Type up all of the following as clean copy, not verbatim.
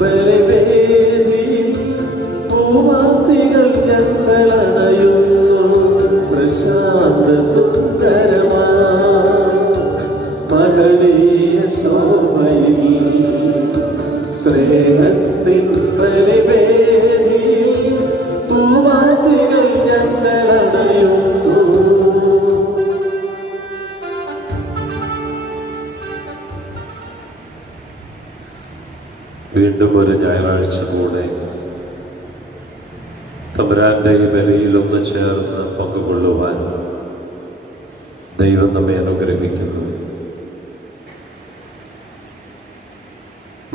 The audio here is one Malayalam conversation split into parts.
ബലിവേദിയിൽ ഭൂവാസികൾ ഞങ്ങളണയുന്നു. പ്രശാന്ത സുന്ദരമാ മഹനീയ ശോഭയിൽ സ്നേഹത്തിൻ ബലിവേദിയിൽ ഭൂവാസികൾ ഞങ്ങളണയുന്നു. വീണ്ടും ഒരു ഞായറാഴ്ച കൂടെ തമ്പുരാന്റെ ഈ ബലിയിൽ ഒന്ന് ചേർന്ന് പങ്കുകൊള്ളുവാൻ ദൈവം നമ്മെ അനുഗ്രഹിക്കുന്നു.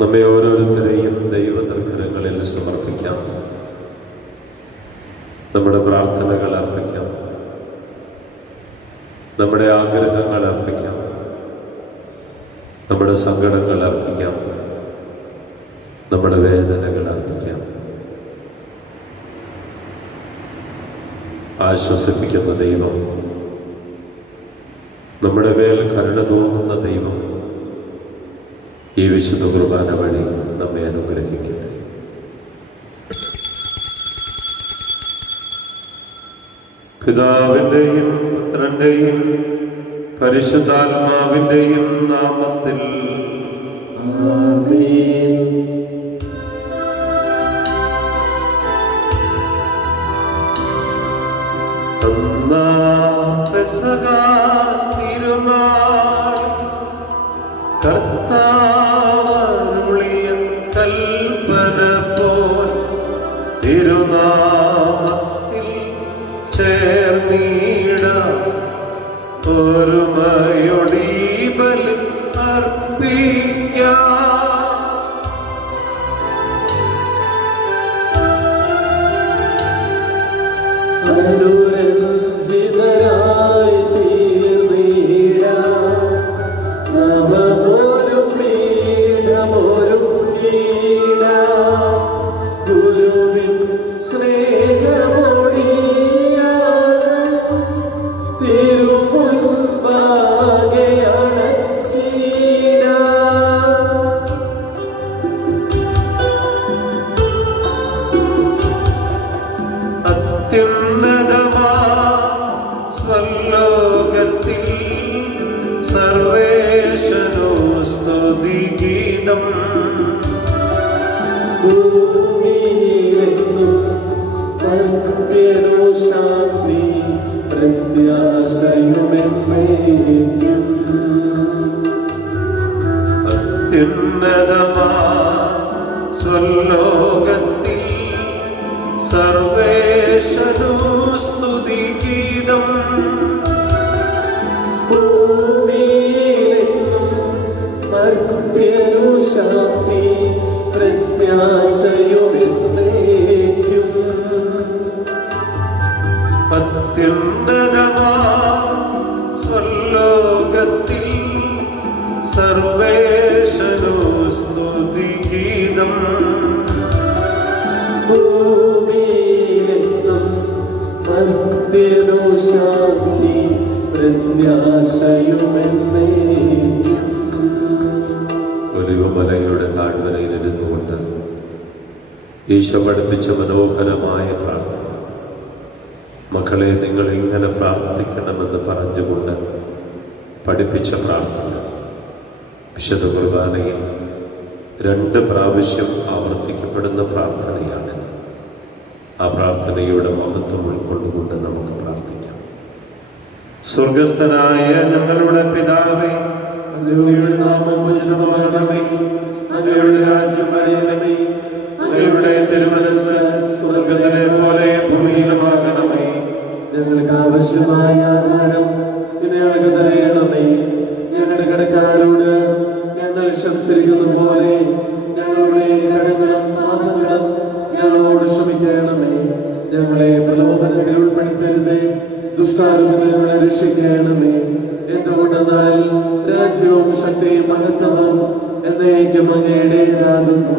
നമ്മെ ഓരോരുത്തരെയും ദൈവതൃക്കരങ്ങളിൽ സമർപ്പിക്കാം. നമ്മുടെ പ്രാർത്ഥനകൾ അർപ്പിക്കാം, നമ്മുടെ ആഗ്രഹങ്ങൾ അർപ്പിക്കാം, നമ്മുടെ സങ്കടങ്ങൾ അർപ്പിക്കാം, നമ്മുടെ വേദനകൾ അർപ്പിക്കാം. ആശ്വസിപ്പിക്കുന്ന ദൈവം, നമ്മുടെ മേൽ കരുണ തോന്നുന്ന ദൈവം ഈ വിശുദ്ധ കുർബാന വഴി നമ്മെ അനുഗ്രഹിക്കട്ടെ. പിതാവിൻ്റെയും പുത്രൻ്റെയും പരിശുദ്ധാത്മാവിൻ്റെയും നാമത്തിൽ ആമേൻ. കർത്താവരുളിയ കൽപ്പന പോൽ തിരുനാമത്തിൽ ചേർന്നിടാം. ഒരുമയൊടീ ബലി അർപ്പിക്കാം. അനുരഞ്ജിതരായി തീർന്നിടാം. നവമൊരു പീഠമൊരുക്കിടാം. ഗുരുവിൻ സ്നേഹമൊടിയാകും തിരുമുൻപാകെ അണച്ചിടാം. അത്യുന്നതമാ സ്വലോകത്തിൽ സർവേശനോ സ്തുതിഗീതം. ഭൂമിയിലെങ്ങും അന്ത്യനോ ശാന്തി പ്രത്യാശയുമെന്നേക്കും. അത്യുന്നതമാ സ്വലോകത്തിൽ സർവേശനോ സ്തുതിഗീതം. ഭൂമിയിലെങ്ങും മർത്യനു ശാന്തി പ്രത്യാശയുമെന്നേക്കും. അത്യുന്നതമാ സ്വലോകത്തിൽ സർവേശനോ സ്തുതിഗീതം. ഭൂമിയിലെങ്ങും മർത്യനു ശാന്തി പ്രത്യാശയുമെന്നേക്കും. ഒലിവുമലയുടെ താഴ്വരയിലിരുന്നുകൊണ്ട് ഈശോ പഠിപ്പിച്ച മനോഹരമായ പ്രാർത്ഥന. മക്കളെ, നിങ്ങൾ ഇങ്ങനെ പ്രാർത്ഥിക്കണമെന്ന് പറഞ്ഞുകൊണ്ട് പഠിപ്പിച്ച പ്രാർത്ഥന വിശുദ്ധ കുർബാനയിൽ 2 പ്രാവശ്യം ആവർത്തിക്കപ്പെടുന്ന പ്രാർത്ഥനയാണിത്. ആ പ്രാർത്ഥനയുടെ മഹത്വം ഉൾക്കൊണ്ടുകൊണ്ട് നമുക്ക് പ്രാർത്ഥിക്കാം. സ്വർഗസ്ഥനായ ഞങ്ങളുടെ പിതാവേ, അങ്ങയുടെ നാമം പൂജിതമാകണമേ. അങ്ങയുടെ രാജ്യം വരണമേ. അങ്ങയുടെ തിരുമനസ്സ് സ്വർഗത്തിലെ പോലെ ഭൂമിയിലുമാകണമേ. ഞങ്ങൾക്ക് ആവശ്യമായ ആഹാരം ഇന്ന് ഞങ്ങൾക്ക് തരയണമേ. ഞങ്ങളുടെ കടക്കാരോട് ഞങ്ങൾ ക്ഷമിച്ചിരിക്കുന്ന പോലെ ഞങ്ങളുടെ കടങ്ങളും പാപങ്ങളും ഞങ്ങളോട് ക്ഷമിക്കണമേ. ഞങ്ങളെ പ്രലോഭനത്തിൽ ഉൾപ്പെടുത്തരുതേ, ദുഷ്ടാരൂപത്തിൽ ഞങ്ങളെ രക്ഷിക്കണമേ. എന്തുകൊണ്ടെന്നാൽ രാജ്യവും ശക്തിയും മഹത്വവും എന്നേക്കും അങ്ങയുടേതാകുന്നു.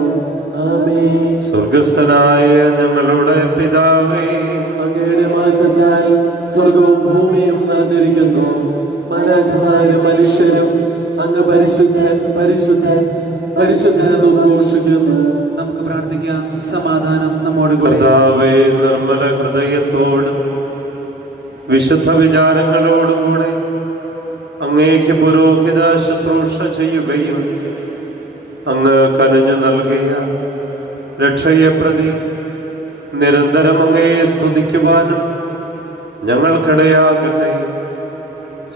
ആമേൻ. സ്വർഗസ്ഥനായ ഞങ്ങളുടെ പിതാവേ, അങ്ങയുടെ മഹത്വത്താൽ സ്വർഗവും ഭൂമിയും നിറഞ്ഞിരിക്കുന്നു. മാലാഖമാരും മനുഷ്യരും അങ്ങ് പരിശുദ്ധൻ പരിശുദ്ധൻ പരിശുദ്ധൻ എന്ന് ഉദ്ഘോഷിക്കുന്നു. നമ്മോടുകൂടെ. കർത്താവേ, നിർമ്മല ഹൃദയത്തോടും വിശുദ്ധ വിചാരങ്ങളോടും കൂടെ അങ്ങേക്ക് പുരോഹിത ശുശ്രൂഷ ചെയ്യുകയും അങ്ങ് കനിഞ്ഞു നൽകിയ രക്ഷയെ പ്രതി നിരന്തരം അങ്ങയെ സ്തുതിക്കുവാനും ഞങ്ങൾക്കിടയാകട്ടെ.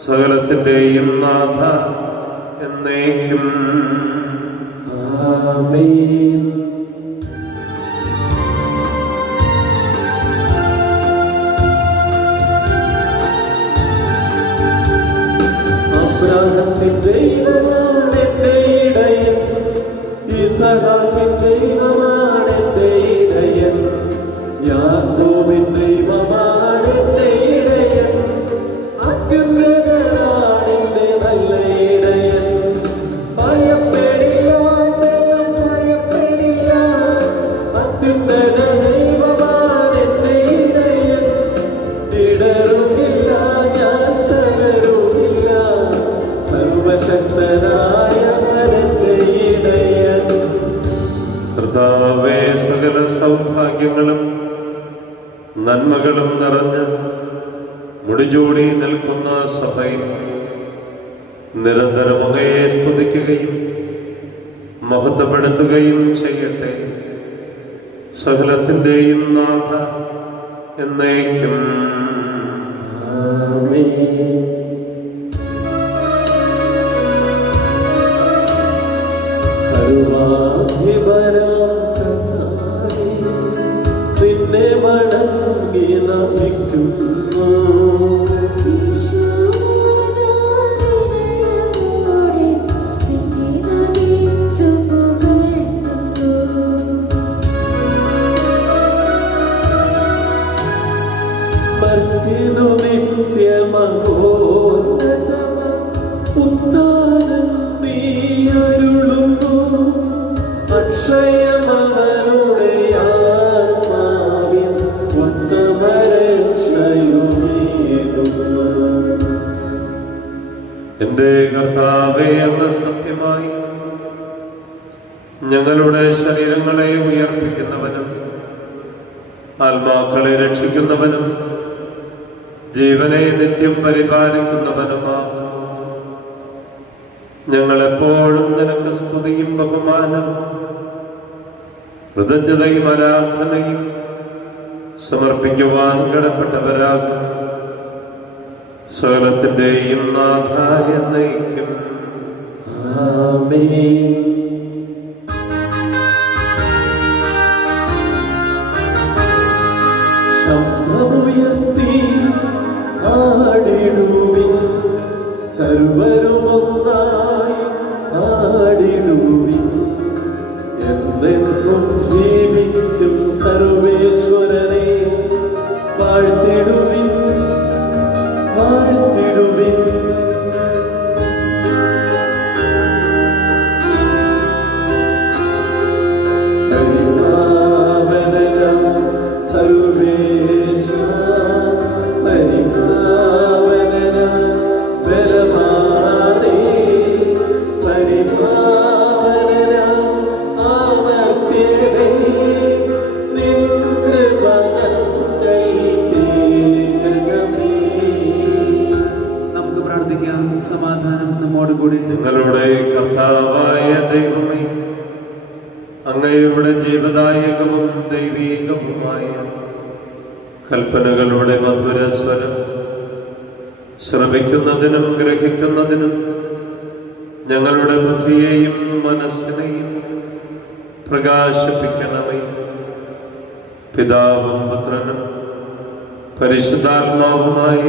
സകലത്തിൻ്റെയും നാഥ എന്നേക്കും ആമേൻ. അബ്രാഹത്തിൻ ദൈവമാണ് എൻ്റെ ഇടയൻ, ഇസഹാക്കിൻ ദൈവമാണ് എൻ്റെ ഇടയൻ, യാക്കോബിൻ ദൈവമാണ് എൻ്റെ ഇടയൻ, അത്യുന്നതനാണ് എൻ്റെ നല്ല ഇടയൻ. ഭയപ്പെടില്ല, തെല്ലും ഭയപ്പെടില്ല, അത്യുന്നത ദൈവമാണ് എൻ്റെ ഇടയൻ. ഇടറുകില്ല, ഞാൻ തളരുകില്ല, സർവശക്തനായവൻ എൻ്റെ ഇടയൻ. കർത്താവേ, സകല സൗഭാഗ്യങ്ങളും നന്മകളും നിറഞ്ഞ് മുടിചൂടി നിൽക്കുന്ന സഭയിൽ നിരന്തരം അങ്ങയെ സ്തുതിക്കുകയും മഹത്വപ്പെടുത്തുകയും ചെയ്യട്ടെ. സകലത്തിൻ്റെയും നാഥ എന്നേക്കും ആമേൻ. സർവാധിപനാം കർത്താവേ, നിന്നെ വണങ്ങി നമിക്കുന്നു. മർത്യനു നിത്യമഹോന്നതമ ഉദ്ധാനം നീ അരുളുന്നു. അക്ഷയമവരുടെ ആത്മാവിൻ ഉത്തമരക്ഷയുമേകുന്നു. എൻ്റെ കർത്താവേ, അങ്ങ് സത്യമായി ഞങ്ങളുടെ ശരീരങ്ങളെ ഉയർപ്പിക്കുന്നവനും ആത്മാക്കളെ രക്ഷിക്കുന്നവനും ജീവനെ നിത്യം പരിപാലിക്കുന്നവനുമാകുന്നു. ഞങ്ങളെപ്പോഴും നിനക്ക് സ്തുതിയും ബഹുമാനം കൃതജ്ഞതയും ആരാധനയും സമർപ്പിക്കുവാൻ കടപ്പെട്ടവരാകുന്നു. സകലത്തിൻ്റെയും നാഥ എന്നേക്കും ആമേൻ. ശബ്ദമുയർത്തി ആടിടുവിൻ, സർവരുമൊന്നായി ആടിടുവിൻ. എന്നെന്നും ജീവിക്കും സർവേശ്വരനെ വാഴ്ത്തിടുവിൻ, വാഴ്ത്തിടുവിൻ. പരിപാവനനാം സർവേശ, പരിപാവനനാം ബലവാനേ, പരിപാവനനാം അമർത്യനേ, നിൻ കൃപ ഞങ്ങൾക്കേകമേ. നമുക്ക് പ്രാർത്ഥിക്കാം. സമാധാനം നമ്മോടുകൂടെ. ഞങ്ങളുടെ കർത്താവായ ദൈവമേ, അങ്ങയുടെ ജീവദായകവും ദൈവീകവുമായ കൽപ്പനകളുടെ മധുരസ്വരം ശ്രവിക്കുന്നതിനും ഗ്രഹിക്കുന്നതിനും ഞങ്ങളുടെ ബുദ്ധിയെയും മനസ്സിനെയും പ്രകാശിപ്പിക്കണമേ. പിതാവും പുത്രനും പരിശുദ്ധാത്മാവുമായ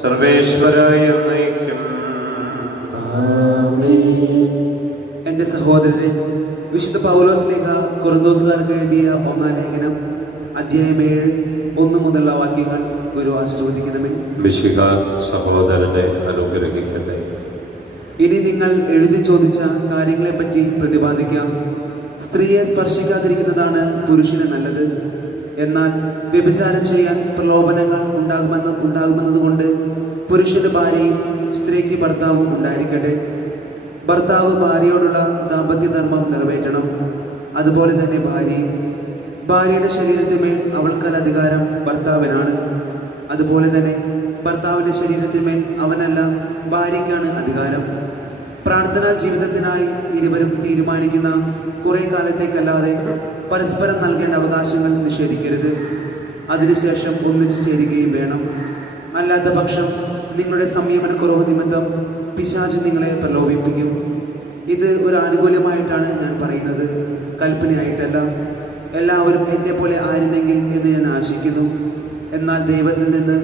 സർവേശ്വരായ എന്നേക്കും ആമേൻ. എൻ്റെ സഹോദരനെ, വിശുദ്ധ പൗലോസ്ലീഹ കൊരിന്തോസുകാർക്ക് എഴുതിയ 1-ാം ലേഖനം അധ്യായം 7 1 മുതലുള്ള വാക്യങ്ങൾ ഗുരു ആശീർവദിക്കണമേ. മിശിഹാ സഹോദരനെ അനുഗ്രഹിക്കട്ടെ. ഇനി നിങ്ങൾ എഴുതി ചോദിച്ച കാര്യങ്ങളെപ്പറ്റി പ്രതിപാദിക്കാം. സ്ത്രീയെ സ്പർശിക്കാതിരിക്കുന്നതാണ് പുരുഷന് നല്ലത്. എന്നാൽ വ്യഭിചാരം ചെയ്യാൻ പ്രലോഭനങ്ങൾ ഉണ്ടാകുമെന്നതുകൊണ്ട് പുരുഷന് ഭാര്യയും സ്ത്രീക്ക് ഭർത്താവും ഉണ്ടായിരിക്കട്ടെ. ഭർത്താവ് ഭാര്യയോടുള്ള ദാമ്പത്യധർമ്മം നിറവേറ്റണം. അതുപോലെ തന്നെ ഭാര്യയും. ഭാര്യയുടെ ശരീരത്തിന്മേൽ അവൾക്കൽ അധികാരം ഭർത്താവിനാണ്. അതുപോലെ തന്നെ ഭർത്താവിൻ്റെ ശരീരത്തിന്മേൽ അവനല്ല ഭാര്യയ്ക്കാണ് അധികാരം. പ്രാർത്ഥനാ ജീവിതത്തിനായി ഇരുവരും തീരുമാനിക്കുന്ന കുറേ കാലത്തേക്കല്ലാതെ പരസ്പരം നൽകേണ്ട അവകാശങ്ങൾ നിഷേധിക്കരുത്. അതിനുശേഷം ഒന്നിച്ചു ചേരുകയും വേണം. അല്ലാത്ത പക്ഷം നിങ്ങളുടെ സംയമനക്കുറവ് നിമിത്തം പിശാച് നിങ്ങളെ പ്രലോഭിപ്പിക്കും. ഇത് ഒരു ആനുകൂല്യമായിട്ടാണ് ഞാൻ പറയുന്നത്, കൽപ്പനയായിട്ടല്ല. എല്ലാവരും എന്നെ പോലെ ആയിരുന്നെങ്കിൽ എന്ന് ഞാൻ ആശിക്കുന്നു. എന്നാൽ ദൈവത്തിൽ നിന്ന്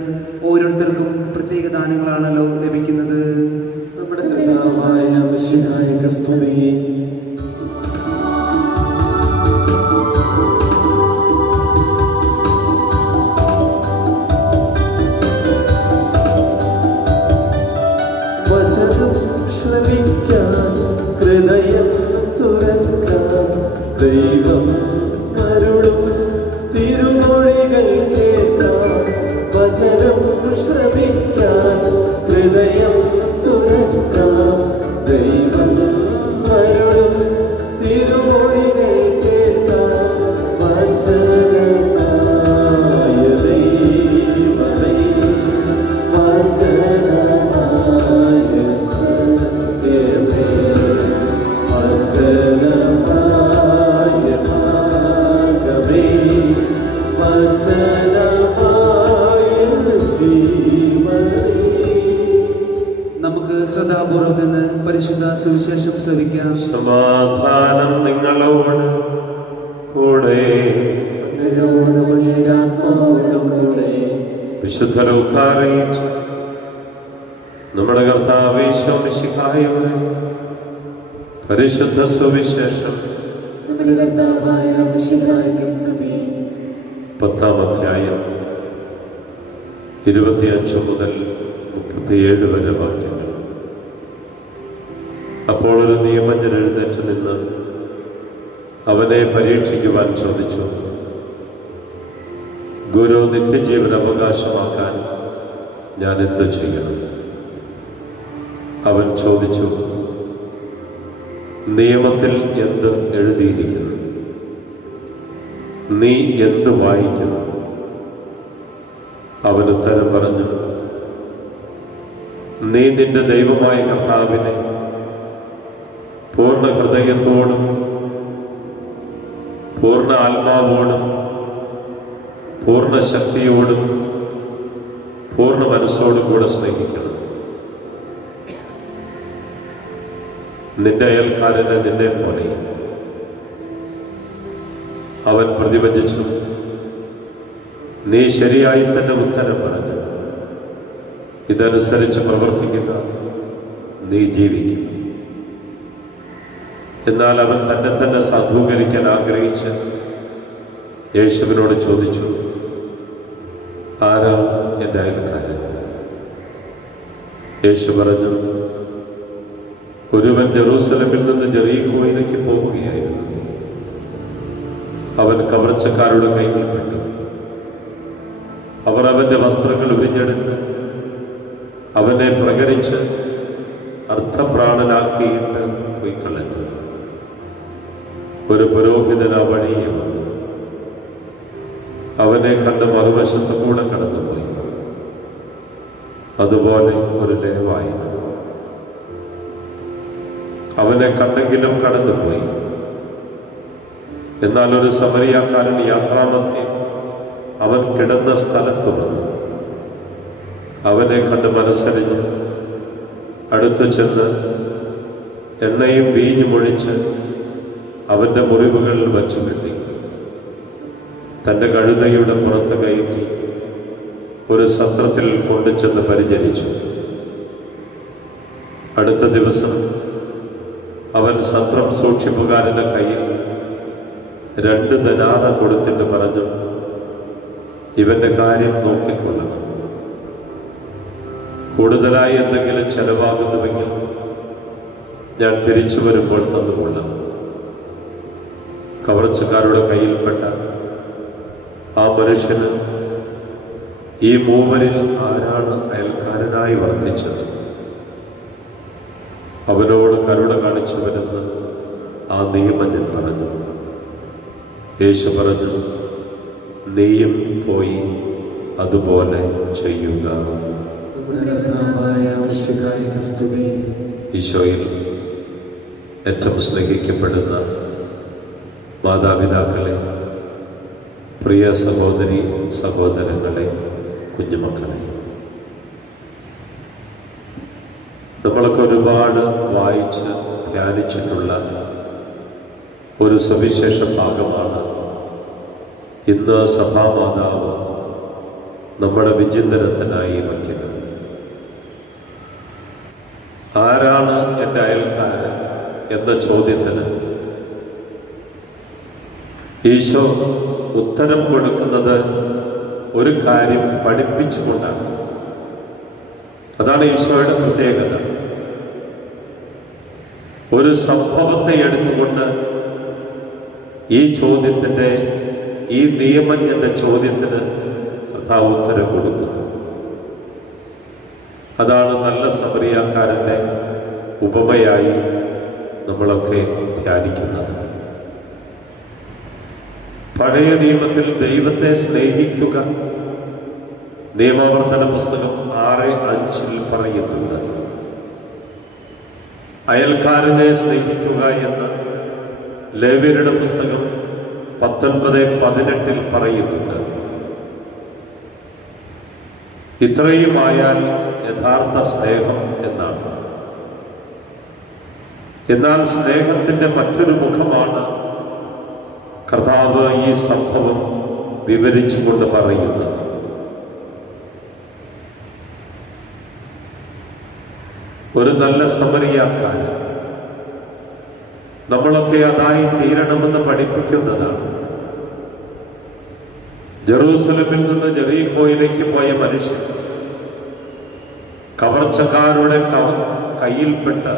ഓരോരുത്തർക്കും പ്രത്യേക ദാനങ്ങളാണല്ലോ ലഭിക്കുന്നത്. നമ്മുടെ കർത്താവായ മിശിഹായ്ക്ക് സ്തുതി. വചനം ശ്രവിക്കാൻ ഹൃദയം തുറക്കാൻ ദൈവം അരുളും തിരുമൊഴികൾ കേൾക്കാൻ. വചനം ശ്രവിക്കാൻ ഹൃദയം തുറക്കാൻ ദൈവം അരുളും തിരുമൊഴികൾ കേൾക്കാൻ. വചനമായ ദൈവമേ, വചനമായ സത്യമേ, വചനമായ മാർഗ്ഗമേ, വചനമായ ജീവനേ. നമുക്ക് സദാപൂർവം നിന്ന് പരിശുദ്ധ സുവിശേഷം ശ്രവിക്കാം. സമാധാനം നിങ്ങളോട് കൂടെ. വിശുദ്ധ ലൂക്കാ അറിയിച്ച നമ്മുടെ കർത്താവ് യേശു മിശിഹായുടെ പരിശുദ്ധ സുവിശേഷം 10-ാം അധ്യായം 25 മുതൽ 37 വരെ വാക്യങ്ങൾ. അപ്പോൾ ഒരു നിയമജ്ഞൻ എഴുന്നേറ്റ് നിന്ന് അവനെ പരീക്ഷിക്കുവാൻ ചോദിച്ചു, ഗുരു, നിത്യജീവൻ അവകാശമാക്കാൻ ഞാൻ എന്തു ചെയ്യണം? അവൻ ചോദിച്ചു, നിയമത്തിൽ എന്ത് എഴുതിയിരിക്കുന്നു? നീ എന്ത് വായിക്കുന്നു? അവൻ ഉത്തരം പറഞ്ഞു, നീ നിന്റെ ദൈവമായ കർത്താവിനെ പൂർണ്ണ ഹൃദയത്തോടും പൂർണ്ണ ആത്മാവോടും പൂർണ്ണ ശക്തിയോടും പൂർണ്ണ മനസ്സോടും കൂടെ സ്നേഹിക്കണം. നിന്റെ അയൽക്കാരനെ നിന്നെ പോലെ. അവൻ പ്രതിവചിച്ചു, നീ ശരിയായി തന്നെ ഉത്തരം പറഞ്ഞു. ഇതനുസരിച്ച് പ്രവർത്തിക്കുക, നീ ജീവിക്കും. എന്നാൽ അവൻ തന്നെ സാധൂകരിക്കാൻ ആഗ്രഹിച്ച് യേശുവിനോട് ചോദിച്ചു, ആരാണ് എൻ്റെ അയൽക്കാരൻ? യേശു പറഞ്ഞു, ഒരുവൻ ജെറൂസലമിൽ നിന്ന് ജെറീക്കോയിലേക്ക് പോവുകയായിരുന്നു. അവൻ കവർച്ചക്കാരുടെ കൈയിൽപ്പെട്ടു. അവർ അവൻ്റെ വസ്ത്രങ്ങൾ ഉരിഞ്ഞെടുത്ത് അവനെ പ്രകരിച്ച് അർത്ഥപ്രാണനാക്കിയിട്ട് പൊയ്ക്കളഞ്ഞു. ഒരു പുരോഹിതൻ ആ വഴിയെ വന്നു. അവനെ കണ്ട് മറുവശത്ത് കൂടെ കടന്നുപോയി. അതുപോലെ ഒരു ലേവായൻ അവനെ കണ്ടെങ്കിലും കടന്നുപോയി. എന്നാൽ ഒരു സമരിയാക്കാരൻ യാത്രാമധ്യേ അവൻ കിടന്ന സ്ഥലത്ത് വന്നു. അവനെ കണ്ട് മനസ്സറിഞ്ഞ് അടുത്തു ചെന്ന് എണ്ണയും വീഞ്ഞും ഒഴിച്ച് അവൻ്റെ മുറിവുകളിൽ വച്ചു കെട്ടി തൻ്റെ കഴുതയുടെ പുറത്ത് കയറ്റി ഒരു സത്രത്തിൽ കൊണ്ടുചെന്ന് പരിചരിച്ചു. അടുത്ത ദിവസം അവൻ സത്രം സൂക്ഷിപ്പുകാരൻ്റെ കയ്യിൽ 2 ധനാറ കൊടുത്തിട്ട് പറഞ്ഞു, ഇവൻ്റെ കാര്യം നോക്കിക്കൊള്ളണം. കൂടുതലായി എന്തെങ്കിലും ചെലവാകുന്നുവെങ്കിൽ ഞാൻ തിരിച്ചു വരുമ്പോൾ തന്നുകൊള്ളാം. കവർച്ചക്കാരുടെ കയ്യിൽപ്പെട്ട ആ മനുഷ്യന് ഈ മൂവരിൽ ആരാണ് അയൽക്കാരനായി വർത്തിച്ചത്? അവനോട് കരുണ കാണിച്ചവനെന്ന് ആ നിയമജ്ഞൻ പറഞ്ഞു. യേശു പറഞ്ഞു, നീയും പോയി അതുപോലെ ചെയ്യുക. ഈശോയിൽ ഏറ്റവും സ്നേഹിക്കപ്പെടുന്ന മാതാപിതാക്കളെ, പ്രിയ സഹോദരി സഹോദരങ്ങളെ, കുഞ്ഞുമക്കളെ, നമ്മളൊക്കെ ഒരുപാട് വായിച്ച് ധ്യാനിച്ചിട്ടുള്ള ഒരു സവിശേഷ ഭാഗമാണ് ഇന്ന് സഭാമാതാവ് നമ്മുടെ വിചിന്തനത്തിനായി വയ്ക്കുന്നത്. ആരാണ് എൻ്റെ അയൽക്കാരൻ എന്ന ചോദ്യത്തിന് ഈശോ ഉത്തരം കൊടുക്കുന്നത് ഒരു കാര്യം പഠിപ്പിച്ചുകൊണ്ടാണ്. അതാണ് ഈശോയുടെ പ്രത്യേകത. ഒരു സംഭവത്തെ എടുത്തുകൊണ്ട് ഈ ചോദ്യത്തിൻ്റെ, ഈ നിയമജ്ഞന്റെ ചോദ്യത്തിന് കർത്താവ് ഉത്തരം കൊടുക്കുന്നു. അതാണ് നല്ല സമറിയാക്കാരൻ്റെ ഉപമയായി നമ്മളൊക്കെ ധ്യാനിക്കുന്നത്. പഴയ നിയമത്തിൽ ദൈവത്തെ സ്നേഹിക്കുക നിയമാവർത്തന പുസ്തകം 6:5 പറയുന്നുണ്ട്. അയൽക്കാരനെ സ്നേഹിക്കുക എന്ന് ലേവ്യരുടെ പുസ്തകം 19:18 പറയുന്നുണ്ട്. ഇത്രയുമായാൽ യഥാർത്ഥ സ്നേഹം എന്നാണ്. എന്നാൽ സ്നേഹത്തിൻ്റെ മറ്റൊരു മുഖമാണ് കർത്താവ് ഈ സംഭവം വിവരിച്ചുകൊണ്ട് പറയുന്നത്. ഒരു നല്ല സമറിയാക്കാരൻ, നമ്മളൊക്കെ അതായി തീരണമെന്ന് പഠിപ്പിക്കുന്നതാണ്. ജെറൂസലമിൽ നിന്ന് ജെറീക്കോയിലേക്ക് പോയ മനുഷ്യൻ കവർച്ചക്കാരുടെ കയ്യിൽപ്പെട്ട്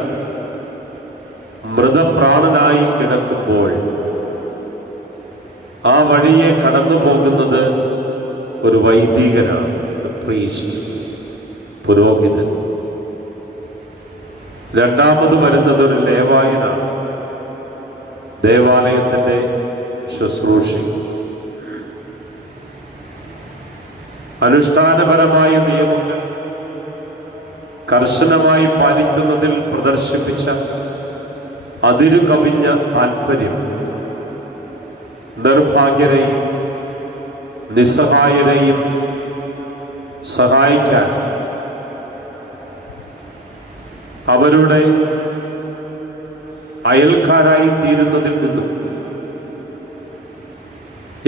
മൃതപ്രാണനായി കിടക്കുമ്പോൾ ആ വഴിയെ കടന്നു പോകുന്നത് ഒരു വൈദികനാണ്, പ്രീസ്റ്റ്, പുരോഹിതൻ. രണ്ടാമത് വരുന്നത് ഒരു ലേവായനാണ്, ദേവാലയത്തിൻ്റെ ശുശ്രൂഷി. അനുഷ്ഠാനപരമായ നിയമങ്ങൾ കർശനമായി പാലിക്കുന്നതിൽ പ്രദർശിപ്പിച്ച അതിരുകവിഞ്ഞ താൽപ്പര്യം നിർഭാഗ്യരെയും നിസ്സഹായരെയും സഹായിക്കാൻ, അവരുടെ അയൽക്കാരായി തീരുന്നതിൽ നിന്നും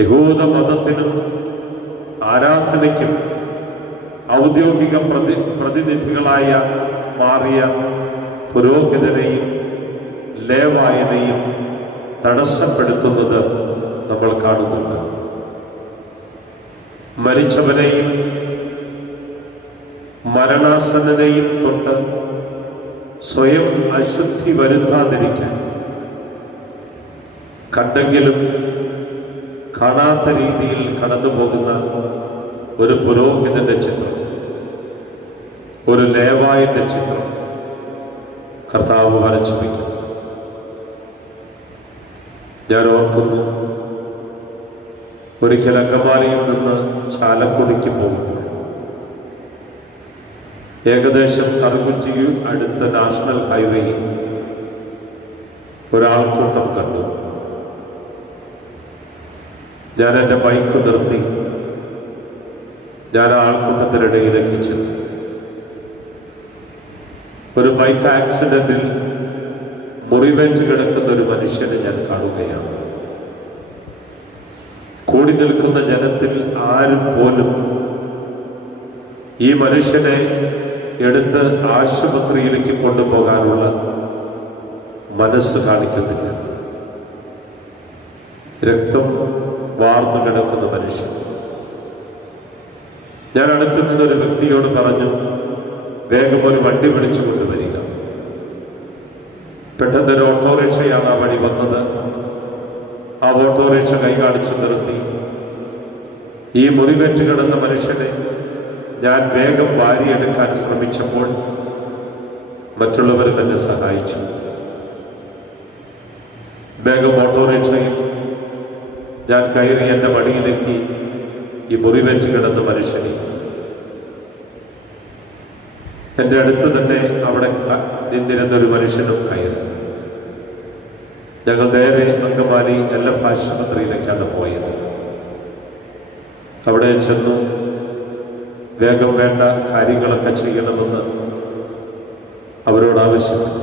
യഹൂദ മതത്തിനും ആരാധനയ്ക്കും ഔദ്യോഗിക പ്രതിനിധികളായ മാറിയ പുരോഹിതനെയും ലേവായനെയും തടസ്സപ്പെടുത്തുന്നത് നമ്മൾ കാണുന്നുണ്ട്. മരിച്ചവനെയും മരണാസന്നനെയും തൊട്ട് സ്വയം അശുദ്ധി വരുത്താതിരിക്കാൻ കണ്ടെങ്കിലും കാണാത്ത രീതിയിൽ കടന്നു പോകുന്ന ഒരു പുരോഹിതന്റെ ചിത്രം, ഒരു ലേവായന്റെ ചിത്രം കർത്താവ് വരച്ചു വയ്ക്കുന്നു. ഞാൻ ഓർക്കുന്നു, ഒരിക്കൽ അങ്കമാലിയിൽ നിന്ന് ചാലക്കുടിക്ക് പോകുമ്പോൾ ഏകദേശം കറുകുറ്റിക്ക് അടുത്ത നാഷണൽ ഹൈവേയിൽ ഒരാൾക്കൂട്ടം കണ്ടു. ഞാൻ എൻ്റെ ബൈക്ക് നിർത്തി. ഞാൻ ആൾക്കൂട്ടത്തിനിടയിലേക്ക് ചെന്നു. ഒരു ബൈക്ക് ആക്സിഡന്റിൽ മുറിവേറ്റ് കിടക്കുന്ന ഒരു മനുഷ്യനെ ഞാൻ കാണുകയാണ്. കൂടി നിൽക്കുന്ന ജനത്തിൽ ആരും പോലും ഈ മനുഷ്യനെ എടുത്ത് ആശുപത്രിയിലേക്ക് കൊണ്ടുപോകാനുള്ള മനസ്സ് കാണിക്കുന്നില്ല. രക്തം വാർന്നു കിടക്കുന്ന മനുഷ്യൻ. ഞാൻ അടുത്ത് നിന്നൊരു വ്യക്തിയോട് പറഞ്ഞു, വേഗം ഒരു വണ്ടി വിളിച്ചു കൊണ്ടുവരിക. പെട്ടെന്നൊരു ഓട്ടോറിക്ഷയാണ് ആ വഴി വന്നത്. ആ ഓട്ടോറിക്ഷ കൈ കാണിച്ചു നിർത്തി. ഈ മുറിവേറ്റ് കിടന്ന മനുഷ്യനെ ഞാൻ വേഗം വാരിയെടുക്കാൻ ശ്രമിച്ചപ്പോൾ മറ്റുള്ളവരും എന്നെ സഹായിച്ചു. വേഗം ഓട്ടോറിക്ഷയിൽ ഞാൻ കയറി എൻ്റെ മടിയിലേക്ക് ഈ മുറിവേറ്റ് കിടന്ന മനുഷ്യനെ എൻ്റെ അടുത്ത് തന്നെ അവിടെ നിന്നിരുന്നൊരു മനുഷ്യനും കയറി. ഞങ്ങൾ നേരെ അങ്കമാലി LF ആശുപത്രിയിലേക്കാണ് പോയത്. അവിടെ ചെന്നു വേഗം വേണ്ട കാര്യങ്ങളൊക്കെ ചെയ്യണമെന്ന് അവരോട് ആവശ്യപ്പെട്ടു.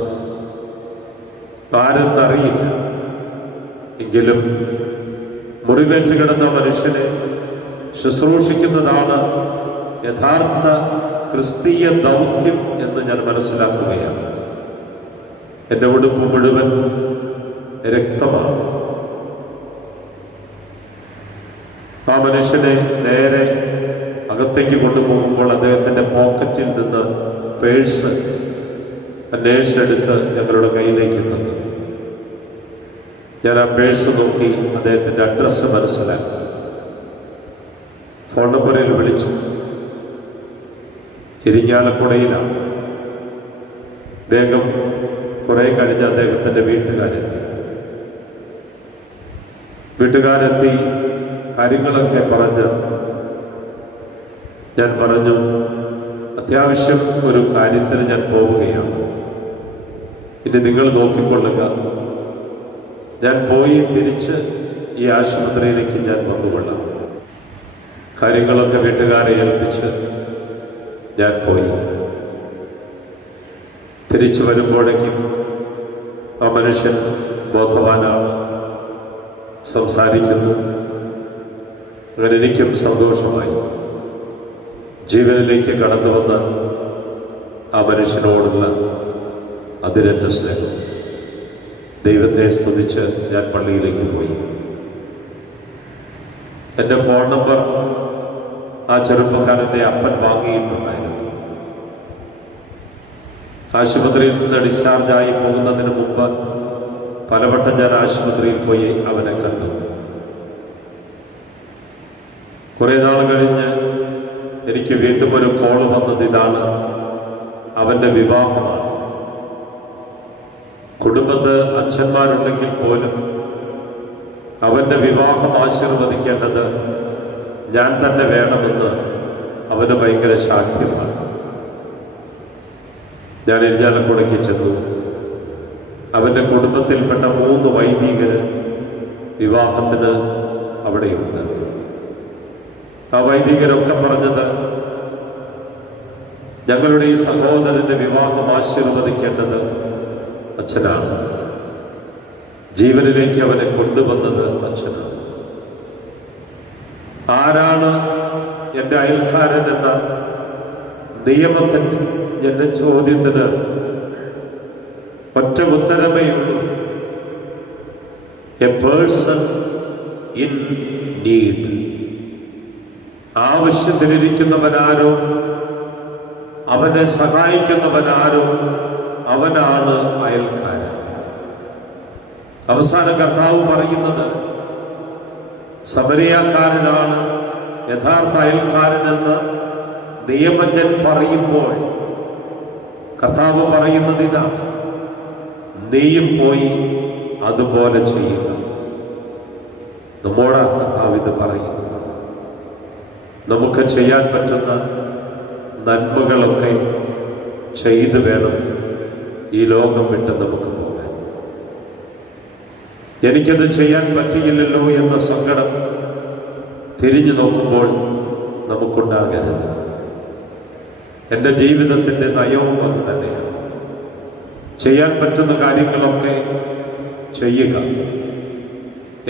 ആരെന്നറിയില്ല, എങ്കിലും മുറിവേറ്റ് കിടന്ന മനുഷ്യനെ ശുശ്രൂഷിക്കുന്നതാണ് യഥാർത്ഥ ക്രിസ്തീയ ദൗത്യം എന്ന് ഞാൻ മനസ്സിലാക്കുകയാണ്. എൻ്റെ ഉടുപ്പ് മുഴുവൻ രക്തമാണ്. ആ മനുഷ്യനെ നേരെ അകത്തേക്ക് കൊണ്ടുപോകുമ്പോൾ അദ്ദേഹത്തിൻ്റെ പോക്കറ്റിൽ നിന്ന് പേഴ്സ് നേഴ്സ് എടുത്ത് ഞങ്ങളുടെ കയ്യിലേക്ക് തന്നു. ഞാൻ ആ പേഴ്സ് നോക്കി അദ്ദേഹത്തിൻ്റെ അഡ്രസ്സ് മനസ്സിലാക്കി. ഫോൺ നമ്പറിൽ വിളിച്ചു. ഇരിങ്ങാലക്കുടയിലാണ്. വേഗം കുറെ കഴിഞ്ഞ് അദ്ദേഹത്തിൻ്റെ വീട്ടുകാരെത്തി കാര്യങ്ങളൊക്കെ പറഞ്ഞ് ഞാൻ പറഞ്ഞു, അത്യാവശ്യം ഒരു കാര്യത്തിന് ഞാൻ പോവുകയാണ്, ഇനി നിങ്ങൾ നോക്കിക്കൊള്ളുക. ഞാൻ പോയി തിരിച്ച് ഈ ആശുപത്രിയിലേക്ക് ഞാൻ വന്നുകൊള്ളാം. കാര്യങ്ങളൊക്കെ വീട്ടുകാരെ ഏൽപ്പിച്ച് ഞാൻ പോയി. തിരിച്ചു വരുമ്പോഴേക്കും ആ മനുഷ്യൻ ബോധവാനാണ്, സംസാരിക്കുന്നു. അങ്ങനെ എനിക്കും സന്തോഷമായി. ജീവനിലേക്ക് കടന്നു വന്ന ആ മനുഷ്യനോടുള്ള അതിരറ്റ സ്നേഹം. ദൈവത്തെ സ്തുതിച്ച് ഞാൻ പള്ളിയിലേക്ക് പോയി. എൻ്റെ ഫോൺ നമ്പർ ആ ചെറുപ്പക്കാരൻ്റെ അപ്പൻ വാങ്ങിയിട്ടുണ്ടായിരുന്നു. ആശുപത്രിയിൽ നിന്ന് ഡിസ്ചാർജായി പോകുന്നതിന് മുമ്പ് പലവട്ടം ഞാൻ ആശുപത്രിയിൽ പോയി അവനെ കണ്ടു. കുറെ നാൾ കഴിഞ്ഞ് എനിക്ക് വീണ്ടും ഒരു കോള് വന്നത് ഇതാണ്: അവൻ്റെ വിവാഹമാണ്. കുടുംബത്ത് അച്ഛന്മാരുണ്ടെങ്കിൽ പോലും അവൻ്റെ വിവാഹം ആശീർവദിക്കേണ്ടത് ഞാൻ തന്നെ വേണമെന്ന് അവന് ഭയങ്കര ശാഠ്യമാണ്. ഞാൻ ഇരിഞ്ഞാലക്കുടയ്ക്ക് ചെന്നു. അവൻ്റെ കുടുംബത്തിൽപ്പെട്ട 3 വൈദികര് വിവാഹത്തിന് അവിടെയുണ്ട്. ആ വൈദികരൊക്കെ പറഞ്ഞത്, ഞങ്ങളുടെ ഈ സഹോദരന്റെ വിവാഹം ആശീർവദിക്കേണ്ടത് അച്ഛനാണ്, ജീവനിലേക്ക് അവനെ കൊണ്ടുവന്നത് അച്ഛനാണ്. ആരാണ് എൻ്റെ അയൽക്കാരൻ എന്ന നിയമത്തിന് എൻ്റെ ചോദ്യത്തിന് ഒറ്റ ഉത്തരമേ ഉള്ളൂ: എ പേഴ്സൺ ഇൻ നീഡ്. ആവശ്യത്തിലിരിക്കുന്നവനാരോ, അവനെ സഹായിക്കുന്നവനാരോ, അവനാണ് അയൽക്കാരൻ. അവസാന കർത്താവ് പറയുന്നത് സമരിയാക്കാരനാണ് യഥാർത്ഥ അയൽക്കാരനെന്ന് നിയമജ്ഞൻ പറയുമ്പോൾ കർത്താവ് പറയുന്നത് ഇതാ: നീയും പോയി അതുപോലെ ചെയ്യുക. നമ്മോടാ കർത്താവ് ഇത് പറയുന്നത്. നമുക്ക് ചെയ്യാൻ പറ്റുന്ന നന്മകളൊക്കെ ചെയ്തു വേണം ഈ ലോകം വിട്ട് നമുക്ക് പോകാൻ. എനിക്കത് ചെയ്യാൻ പറ്റിയില്ലല്ലോ എന്ന സങ്കടം തിരിഞ്ഞു നോക്കുമ്പോൾ നമുക്കുണ്ടാകരുത്. എൻ്റെ ജീവിതത്തിൻ്റെ നയവും അത് തന്നെയാണ്. ചെയ്യാൻ പറ്റുന്ന കാര്യങ്ങളൊക്കെ ചെയ്യുക.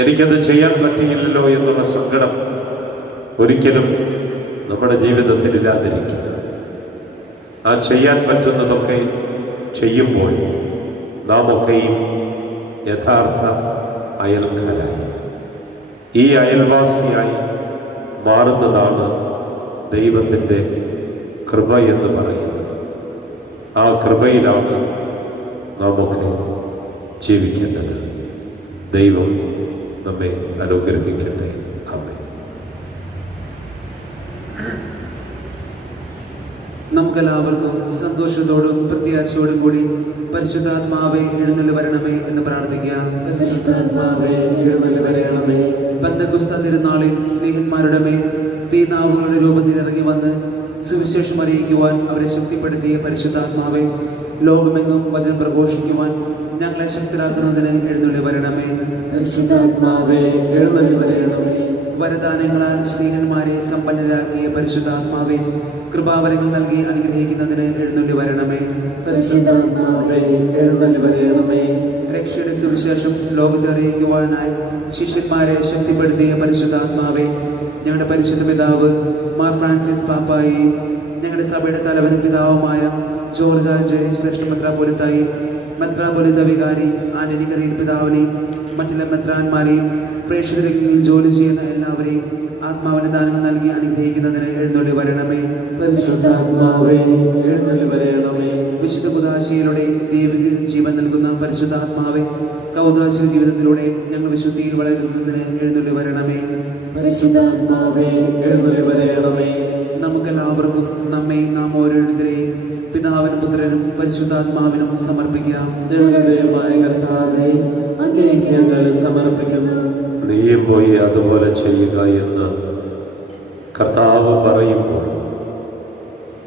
എനിക്കത് ചെയ്യാൻ പറ്റിയില്ലല്ലോ എന്നുള്ള സങ്കടം ഒരിക്കലും നമ്മുടെ ജീവിതത്തിൽ ഇല്ലാതിരിക്കുക. ആ ചെയ്യാൻ പറ്റുന്നതൊക്കെ ചെയ്യുമ്പോൾ നാം ഒക്കെയും യഥാർത്ഥ അയൽക്കാരായി, ഈ അയൽവാസിയായി മാറുന്നതാണ് ദൈവത്തിൻ്റെ കൃപ എന്ന് പറയുന്നത്. ആ കൃപയിലാണ് നാമൊക്കെ ജീവിക്കേണ്ടത്. ദൈവം നമ്മെ അനുഗ്രഹിക്കട്ടെ. ആമേൻ. നമുക്കെല്ലാവർക്കും സന്തോഷത്തോടും പ്രത്യാശയോടും കൂടി പരിശുദ്ധാത്മാവെ എഴുന്നള്ളി വരണമേ എന്ന് പ്രാർത്ഥിക്കാം. പരിശുദ്ധാത്മാവേ എഴുന്നള്ളി വരണമേ. പെന്തക്കോസ്ത തിരുനാളിൽ സ്ത്രീഹന്മാരുടെ മേൽ തീനാവുകളുടെ രൂപത്തിൽ ഇറങ്ങി വന്ന് സുവിശേഷം അറിയിക്കുവാൻ അവരെ ശക്തിപ്പെടുത്തിയ പരിശുദ്ധാത്മാവെ, ലോകമെങ്ങും വചനം പ്രഘോഷിക്കുവാൻ ഞങ്ങളെ ശക്തരാക്കുന്നതിന് എഴുന്നള്ളി വരണമേ. പരിശുദ്ധാത്മാവേ, എഴുന്നള്ളി വരണമേ. വരദാനങ്ങളാൽ സ്ത്രീഹന്മാരെ സമ്പന്നരാക്കിയ പരിശുദ്ധാത്മാവെ, കൃപാവരങ്ങൾ നൽകി അനുഗ്രഹിക്കുന്നതിന് എഴുന്നള്ളി വരണമേ. പരിശുദ്ധാത്മാവേ, എഴുന്നള്ളി വരണമേ. രക്ഷയുടെ സുവിശേഷം ലോകത്തെ അറിയിക്കുവാനായി ശിഷ്യന്മാരെ ശക്തിപ്പെടുത്തിയ പരിശുദ്ധാത്മാവെ, ഞങ്ങളുടെ പരിശുദ്ധ പിതാവ് മാർ ഫ്രാൻസിസ് പാപ്പായി, ഞങ്ങളുടെ സഭയുടെ തലവനും പിതാവുമായ ജോർജ് ആഞ്ചേരി ശ്രേഷ്ഠ മെത്രാപ്പൊലീത്തായും മെത്രാപ്പൊലീത്ത വികാരി ആന്റണി കരീൽ പിതാവിനെയും മറ്റുള്ള മെത്രാന്മാരെയും പ്രേക്ഷിതരിൽ ജോലി ചെയ്യുന്ന എല്ലാവരെയും ആത്മാവിന്റെ ദാനങ്ങൾ നൽകി അനുഗ്രഹിക്കുന്നതിന് എഴുന്നള്ളി വരണമേ. പരിശുദ്ധാത്മാവേ, എഴുന്നള്ളി വരണമേ. വിശുദ്ധ കുദാശയിലൂടെ ദൈവിക ജീവൻ നൽകുന്ന പരിശുദ്ധാത്മാവെ, കൗദാശിക ജീവിതത്തിലൂടെ ഞങ്ങൾ വിശുദ്ധിയിൽ വളരുന്നതിന് എഴുന്നള്ളി വരണമേ. പരിശുദ്ധാത്മാവേ, എഴുന്നള്ളി വരണമേ. നമുക്കെല്ലാവർക്കും നമ്മെയും നാം ഓരോരുത്തരെയും പിതാവിനും പുത്രനും പരിശുദ്ധാത്മാവിനും സമർപ്പിക്കാം. ഞങ്ങളുടെ ദൈവമായ കർത്താവേ, അങ്ങേക്ക് ഞങ്ങൾ സമർപ്പിക്കുന്നു. നീയും പോയി അതുപോലെ ചെയ്യുക എന്ന് കർത്താവ് പറയുമ്പോൾ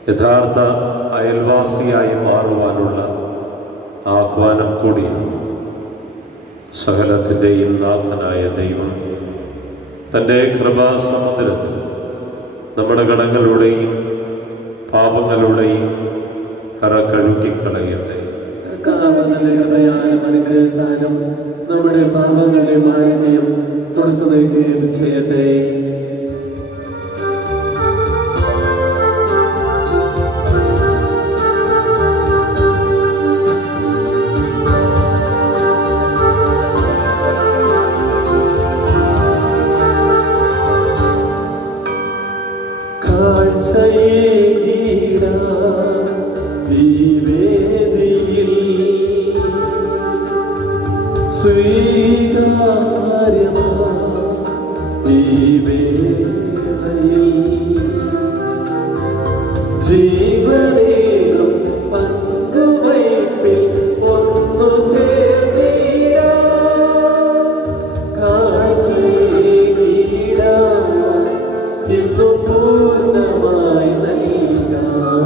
യഥാർത്ഥ അയൽവാസിയായി മാറുവാനുള്ള ആഹ്വാനം കൂടിയാണ്. സകലത്തിൻ്റെയും നാഥനായ ദൈവം തൻ്റെ കൃപാസമുദ്രത്തിൽ നമ്മുടെ കടങ്ങളുടെയും പാപങ്ങളുടെയും കറ കഴുകിക്കളയട്ടെ. കർത്താവ് നല്ല കൃപയാലും അനുഗ്രഹത്താലും നമ്മുടെ പാപങ്ങളുടെ മാലിന്യം തുടച്ചു നീക്കുകയും ചെയ്യട്ടെ. ജീവനേകും പങ്കുവയ്പിൽ ഒന്നു ചേർന്നിടാം, കാഴ്ചയേകിടാം, ഇന്നു പൂർണ്ണമായി നൽകാം.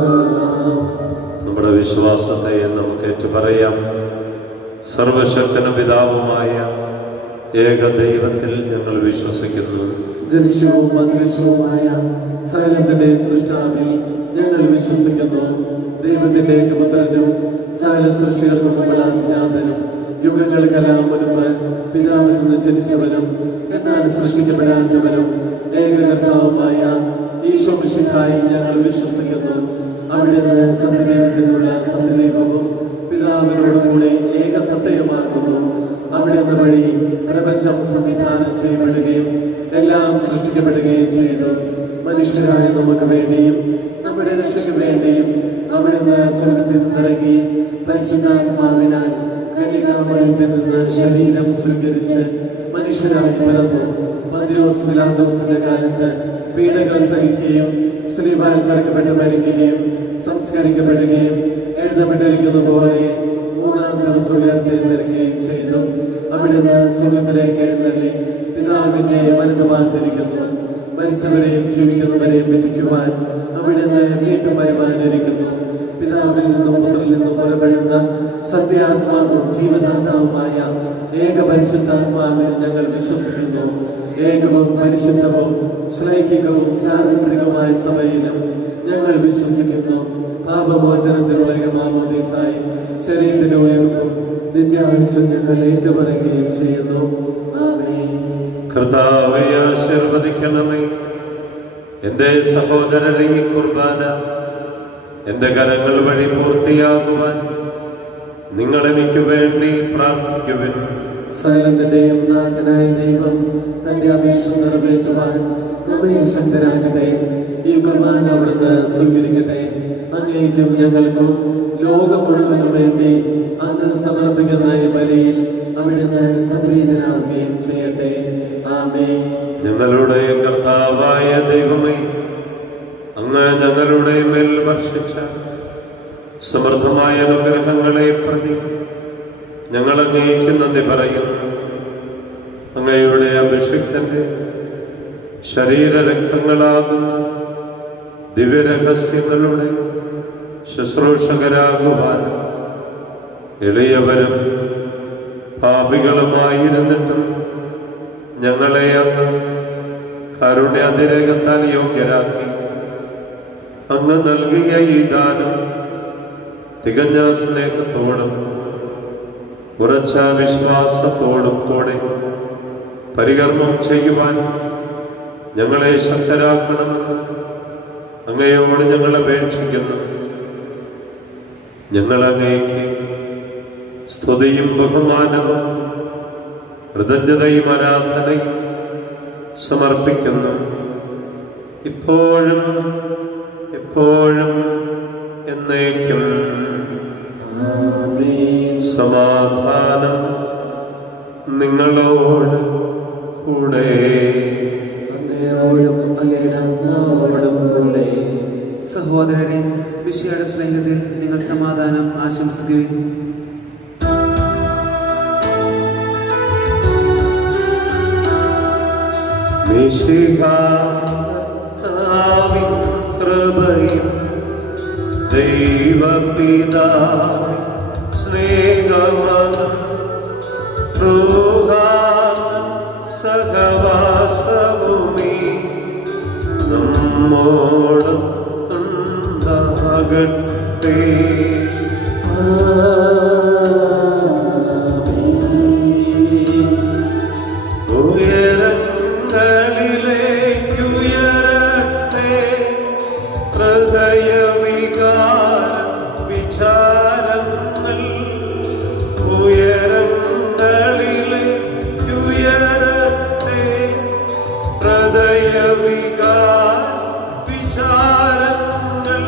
നമ്മുടെ വിശ്വാസത്തെ നമുക്ക് ഏറ്റുപറയാം. സർവശക്തനും പിതാവുമായ ഏക ദൈവത്തിൽ ഞങ്ങൾ വിശ്വസിക്കുന്നു. ദൃശ്യവും അദൃശ്യവുമായ സകലത്തിന്റെ സൃഷ്ടാവിൽ ഞങ്ങൾ വിശ്വസിക്കുന്നു. ദൈവത്തിന്റെ ഏകപുത്രനും സകല സൃഷ്ടികൾക്കും മുമ്പലാതിജാതനും യുഗങ്ങൾക്കെല്ലാം മുൻപ് പിതാവിൽ നിന്ന് ജനിച്ചവനും എന്നാൽ സൃഷ്ടിക്കപ്പെടാത്തവനും ഏകകർത്താവുമായ ഈശോ മിശിഹായിൽ ഞങ്ങൾ വിശ്വസിക്കുന്നു. അവിടുന്ന് സത്യദൈവത്തിനുള്ള സത്യദൈവവും പിതാവിനോടുകൂടെ ഏക സത്യമാകുന്നു. അവിടുന്ന് വഴി പ്രപഞ്ചം സംവിധാനം ചെയ്യപ്പെടുകയും എല്ലാം സൃഷ്ടിക്കപ്പെടുകയും ചെയ്തു. മനുഷ്യരായ നമുക്ക് വേണ്ടിയും നമ്മുടെ രക്ഷയ്ക്ക് വേണ്ടിയും അവിടുന്ന് സ്വർഗ്ഗത്തിൽ നിന്നിറങ്ങി പരിശുദ്ധാത്മാവിനാൽ കന്യകാമറിയത്തിൽ നിന്ന് ശരീരം സ്വീകരിച്ച് മനുഷ്യരായി പിറന്നു. പന്തിയോസ് പിലാത്തോസിന്റെ കാലത്ത് പീഡകൾ സഹിക്കുകയും സ്ത്രീവാൽ തറക്കപ്പെട്ട് മരിക്കുകയും സംസ്കരിക്കപ്പെടുകയും എഴുതപ്പെട്ടിരിക്കുന്ന പോലെ മൂന്നാം ദിവസം ഉയർത്തെഴുന്നേൽക്കുകയും ചെയ്തു. അവിടുന്ന് സ്വർഗ്ഗത്തിലേക്ക് എഴുന്നള്ളി പിതാവിന്റെ വലതുഭാഗത്തിരിക്കുന്നു. മരിച്ചവരെയും ജീവിക്കുന്നവരെയും വിധിക്കുവാൻ അവിടുന്ന് വീണ്ടും വരുവാനിരിക്കുന്നു. പിതാവിൽ നിന്നും പുത്രനിൽ നിന്നും പുറപ്പെടുന്ന സത്യാത്മാവും ജീവദാതാവുമായ ഏക പരിശുദ്ധാത്മാവിൽ ഞങ്ങൾ വിശ്വസിക്കുന്നു. ഏകവും പരിശുദ്ധവും ശ്ലൈകികവും സാർവത്രികവുമായ സഭയിലും ഞങ്ങൾ വിശ്വസിക്കുന്നു. പാപമോചനത്തിനുള്ള മാമോദീസായി ശരീരത്തിന് ഉയർപ്പും നിത്യാവശ്യം ഞങ്ങൾ ഏറ്റുപറയുകയും ചെയ്യുന്നു. ആമേൻ. കർത്താവേ, ആശീർവദിക്കണമേ. എൻ്റെ സഹോദരനെ ഈ കുർബാന എൻ്റെ കരങ്ങൾ വഴി പൂർത്തിയാകുവാൻ നിങ്ങൾ എനിക്ക് വേണ്ടി പ്രാർത്ഥിക്കുവിൻ. സകലത്തിന്റെയും നാഥനായ ദൈവം തന്റെ അഭീഷ്ടം നിറവേറ്റുവാൻ നമ്മെ ശക്തരാകട്ടെ. ഈ കുർബാന അവിടുന്ന് സ്വീകരിക്കട്ടെ. അങ്ങേക്കും ഞങ്ങൾക്കും ലോകം മുഴുവനും വേണ്ടി അങ്ങ് സമർപ്പിക്കുന്ന ഈ ബലിയിൽ അവിടുന്ന് സംപ്രീതനാവുകയും ചെയ്യട്ടെ. ആമേൻ. ഞങ്ങളുടെ കർത്താവായ ദൈവമേ, അങ്ങ് ഞങ്ങളുടെ മേൽ വർഷിച്ച സമൃദ്ധമായ അനുഗ്രഹങ്ങളെ പ്രതി ഞങ്ങൾ അങ്ങേക്ക് നന്ദി പറയുന്നു. അങ്ങയുടെ അഭിഷിക്തന്റെ ശരീരരക്തങ്ങളാകുന്ന ദിവ്യരഹസ്യങ്ങളുടെ ശുശ്രൂഷകരാകുവാൻ എളിയവരും പാപികളുമായിരുന്നിട്ടും ഞങ്ങളെ അങ്ങ് കാരുണ്യാതിരേകത്താൽ യോഗ്യരാക്കി. അങ്ങ് നൽകിയ ഈ ദാനം തികഞ്ഞ സ്നേഹത്തോടും ഉറച്ച വിശ്വാസത്തോടും കൂടെ പരികർമ്മം ചെയ്യുവാൻ ഞങ്ങളെ ശക്തരാക്കണമെന്ന് അങ്ങയോട് ഞങ്ങൾ അപേക്ഷിക്കുന്നു. ഞങ്ങൾ അങ്ങേക്ക് സ്തുതിയും ബഹുമാനവും കൃതജ്ഞതയും ആരാധനയും സമർപ്പിക്കുന്നു, ഇപ്പോഴും എപ്പോഴും എന്നേക്കും. സമാധാനം നിങ്ങളോട് കൂടെ. സഹോദരനെ, മിശിഹായുടെ സ്നേഹത്തിൽ നിങ്ങൾ സമാധാനം ആശംസിക്കുകയും മിശിഹാവിൻ കൃപയും ദൈവപിതാവിൻ സ്നേഹമതും സഹവാസവുമീ നമ്മോടൊത്തുണ്ടാകട്ടെ. ഉയരങ്ങളിലേക്കുയരട്ടെ ഹൃദയവികാര വിചാരങ്ങൾ. ഉയരങ്ങളിലേക്കുയരട്ടെ ഹൃദയവികാര വിചാരങ്ങൾ.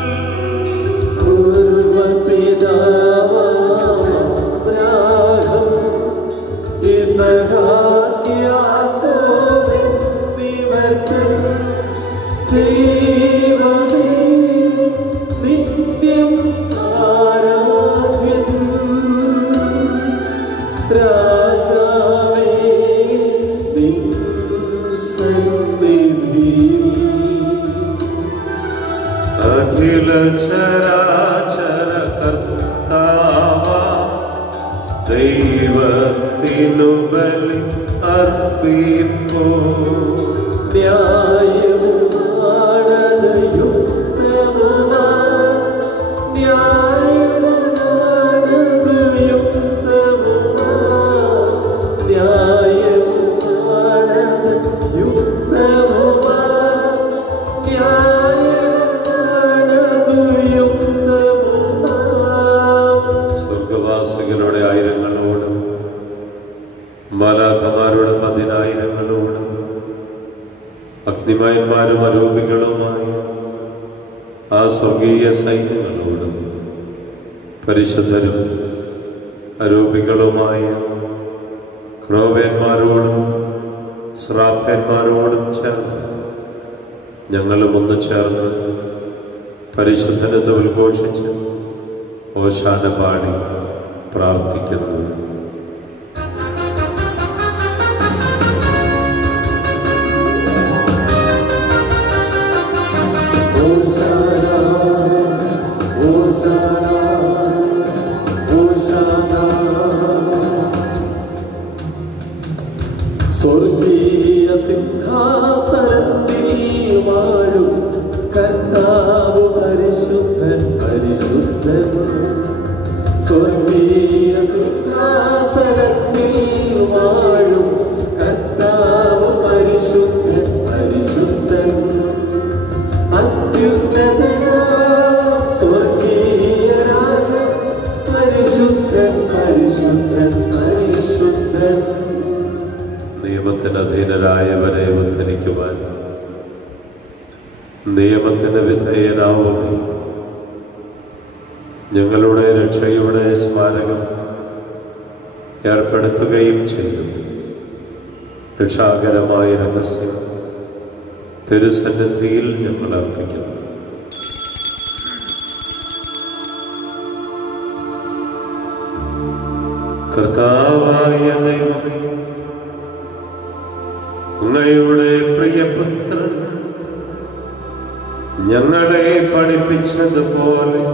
നിത്യം ആരാധ്യൻ രാജാവേ നിൻ സന്നിധിയിൽ. അഖില ചരാചര കർത്താവാ ദൈവത്തിനു ബലി അർപ്പിപ്പോ. ന്യായവുമാണത് യുക്തവുമാണ്, ന്യായവുമാണത് യുക്തവുമാണ്, ന്യായവുമാണത് യുക്തവുമാണ്, ന്യായവുമാണത് യുക്തവുമാണ്. സ്വർഗവാസികളുടെ ആയിരങ്ങളോടും മാലാഖമാരുടെ 10,000-ങ്ങളോടും അഗ്നിമയന്മാരും അരൂപികളുമായ ആ സ്വർഗീയ സൈന്യങ്ങളോടും പരിശുദ്ധരും അരൂപികളുമായ ക്രോവേന്മാരോടും ശ്രാപ്പന്മാരോടും ചേർന്ന് ഞങ്ങളും ഒന്ന് ചേർന്ന് പരിശുദ്ധനെന്ന് ഉദ്ഘോഷിച്ച് ഓശാന പാടി പ്രാർത്ഥിക്കുന്നു. സ്വർഗീയ സിംഹാസനത്തിൽ വാഴും കർത്താവ് പരിശുദ്ധൻ പരിശുദ്ധൻ. സ്വർഗീയ സിംഹാസനത്തിൽ വാഴും കർത്താവ് പരിശുദ്ധൻ പരിശുദ്ധൻ. അത്യുന്നതനാം സ്വർഗീയ രാജൻ പരിശുദ്ധൻ പരിശുദ്ധൻ പരിശുദ്ധൻ. നിയമത്തിന് അധീനരായവരെ ഉദ്ധരിക്കുവാൻ നിയമത്തിന് വിധേയനാവുകയും ഞങ്ങളുടെ രക്ഷയുടെ സ്മാരകം ഏർപ്പെടുത്തുകയും ചെയ്തു. രക്ഷാകരമായ രഹസ്യം തിരുസന്നിധിയിൽ ഞങ്ങൾ അർപ്പിക്കുന്നു. കർത്താവായ ദൈവമേ, അങ്ങയുടെ പ്രിയപുത്രൻ ഞങ്ങളെ പഠിപ്പിച്ചതുപോലെ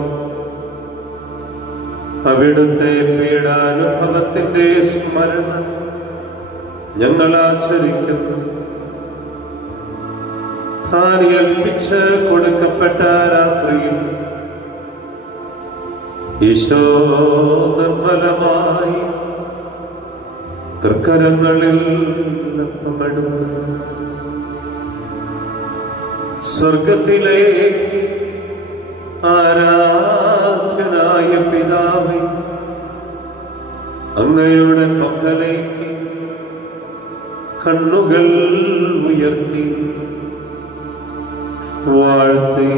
അവിടുത്തെ പീഡാനുഭവത്തിന്റെ സ്മരണ ഞങ്ങൾ ആചരിക്കുന്നു. താൻ ഏൽപ്പിച്ച് കൊടുക്കപ്പെട്ട രാത്രിയിൽ ഈശോ നിർമ്മലമായി തൃക്കരങ്ങളിൽ അപ്പമെടുത്തു സ്വർഗത്തിലേക്ക് ആരാധ്യനായ പിതാവേ, അങ്ങയുടെ പക്കലേക്ക് കണ്ണുകൾ ഉയർത്തി വാഴ്ത്തി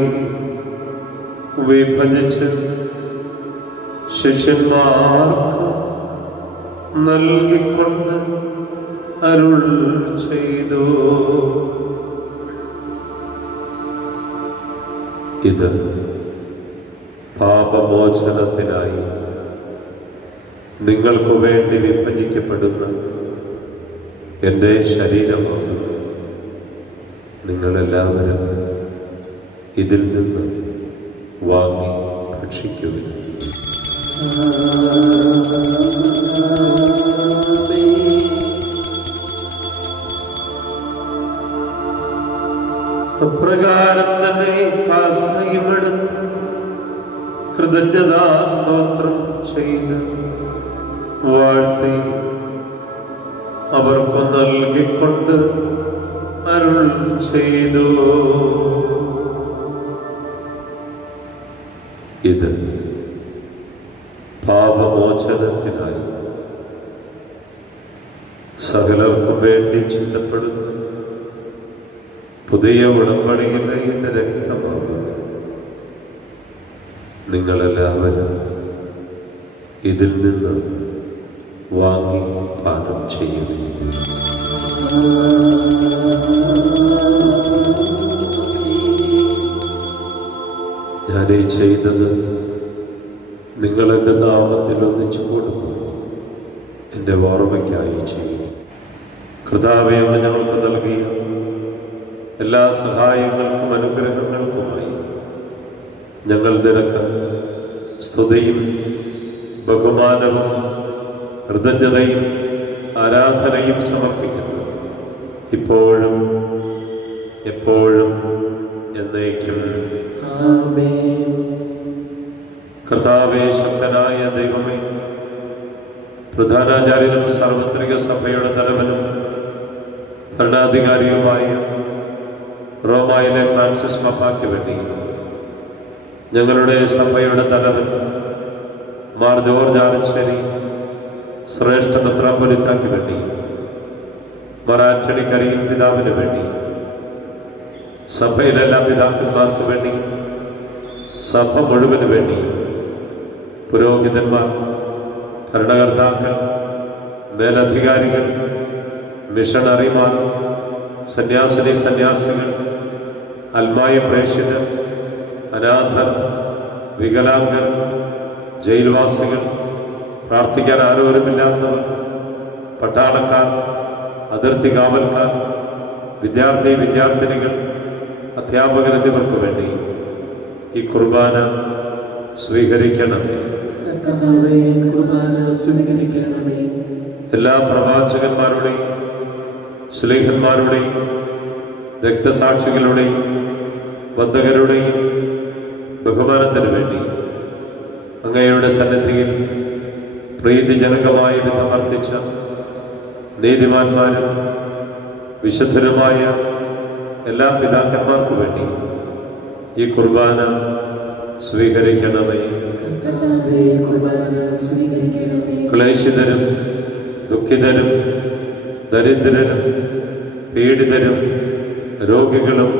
വിഭജിച്ച് ശിഷ്യന്മാർക്ക് നൽകിക്കൊണ്ട് അരുൾ ചെയ്തു. ഇത് പാപമോചനത്തിനായി നിങ്ങൾക്ക് വേണ്ടി വിഭജിക്കപ്പെടുന്ന എൻ്റെ ശരീരമാകുന്നു. നിങ്ങളെല്ലാവരും ഇതിൽ നിന്ന് വാങ്ങി ഭക്ഷിക്കുക. അപ്രകാരം തന്നെ കാസയുമെടുത്ത് കൃതജ്ഞതാസ്തോത്രം ചെയ്ത് വാഴ്ത്തി അവർക്ക് നൽകിക്കൊണ്ട് അരുൾ ചെയ്തു. ഇത് പാപമോചനത്തിനായി സകലർക്കും വേണ്ടി ചിന്തപ്പെടുന്നു പുതിയ ഉടമ്പടിയിലെ എൻ്റെ രക്തമാകുന്നു. നിങ്ങളെല്ലാവരും ഇതിൽ നിന്ന് വാങ്ങി പാനം ചെയ്യുന്നു. ഞാനീ ചെയ്തത് നിങ്ങൾ എൻ്റെ നാമത്തിൽ ഒന്നിച്ചു കൊടുക്കും എൻ്റെ ഓർമ്മയ്ക്കായി ചെയ്യും. കർത്താവേ, അങ്ങ് ഞങ്ങൾക്ക് നൽകിയ എല്ലാ സഹായങ്ങൾക്കും അനുഗ്രഹങ്ങൾക്കുമായി ഞങ്ങൾ നിനക്ക് സ്തുതിയും ബഹുമാനവും കൃതജ്ഞതയും ആരാധനയും സമർപ്പിക്കുന്നു, ഇപ്പോഴും എപ്പോഴും എന്നേക്കും. ആമേൻ. കർത്താവേ, ശക്തനായ ദൈവമേ, പ്രധാനാചാര്യനും സാർവത്രിക സഭയുടെ തലവനും ഭരണാധികാരിയുമായ റോമായിലെ ഫ്രാൻസിസ് പാപ്പായ്ക്ക് വേണ്ടി ഞങ്ങളുടെ സഭയുടെ തലവൻ മാർ ജോർജ് ആലഞ്ചേരി ശ്രേഷ്ഠ മെത്രാപ്പൊലീത്തായ്ക്ക് വേണ്ടി മാർ ആന്റണി കരിയിൽ പിതാവിന് വേണ്ടി സഭയിലെ എല്ലാ പിതാക്കന്മാർക്ക് വേണ്ടി സഭ മുഴുവന് വേണ്ടി പുരോഹിതന്മാർ, ഭരണകർത്താക്കൾ, മേലധികാരികൾ, മിഷണറിമാർ, സന്യാസിനി സന്യാസികൾ, അൽമായ പ്രേക്ഷിതർ, അനാഥർ, വികലാംഗർ, ജയിൽവാസികൾ, പ്രാർത്ഥിക്കാൻ ആരോരുമില്ലാത്തവർ, പട്ടാളക്കാർ, അതിർത്തി കാവൽക്കാർ, വിദ്യാർത്ഥിനികൾ, അധ്യാപകർ എന്നിവർക്ക് വേണ്ടി ഈ കുർബാന സ്വീകരിക്കണമേ. കർത്താവേ, കുർബാന സ്വീകരിക്കണമേ. എല്ലാ പ്രവാചകന്മാരുടെയും ശ്ലീഹന്മാരുടെയും രക്തസാക്ഷികളുടെയും വന്ദകരുടെയും ബഹുമാനത്തിന് വേണ്ടി അങ്ങയുടെ സന്നിധിയിൽ പ്രീതിജനകമായ വിധമർത്തിച്ച നീതിമാന്മാരും വിശുദ്ധരുമായ എല്ലാ പിതാക്കന്മാർക്കു വേണ്ടി ഈ കുർബാന സ്വീകരിക്കണമേ. കർത്താവേ, കുർബാന സ്വീകരിക്കണമേ. ക്ലേശിതരും ദുഃഖിതരും ദരിദ്രരും പീഡിതരും രോഗികളും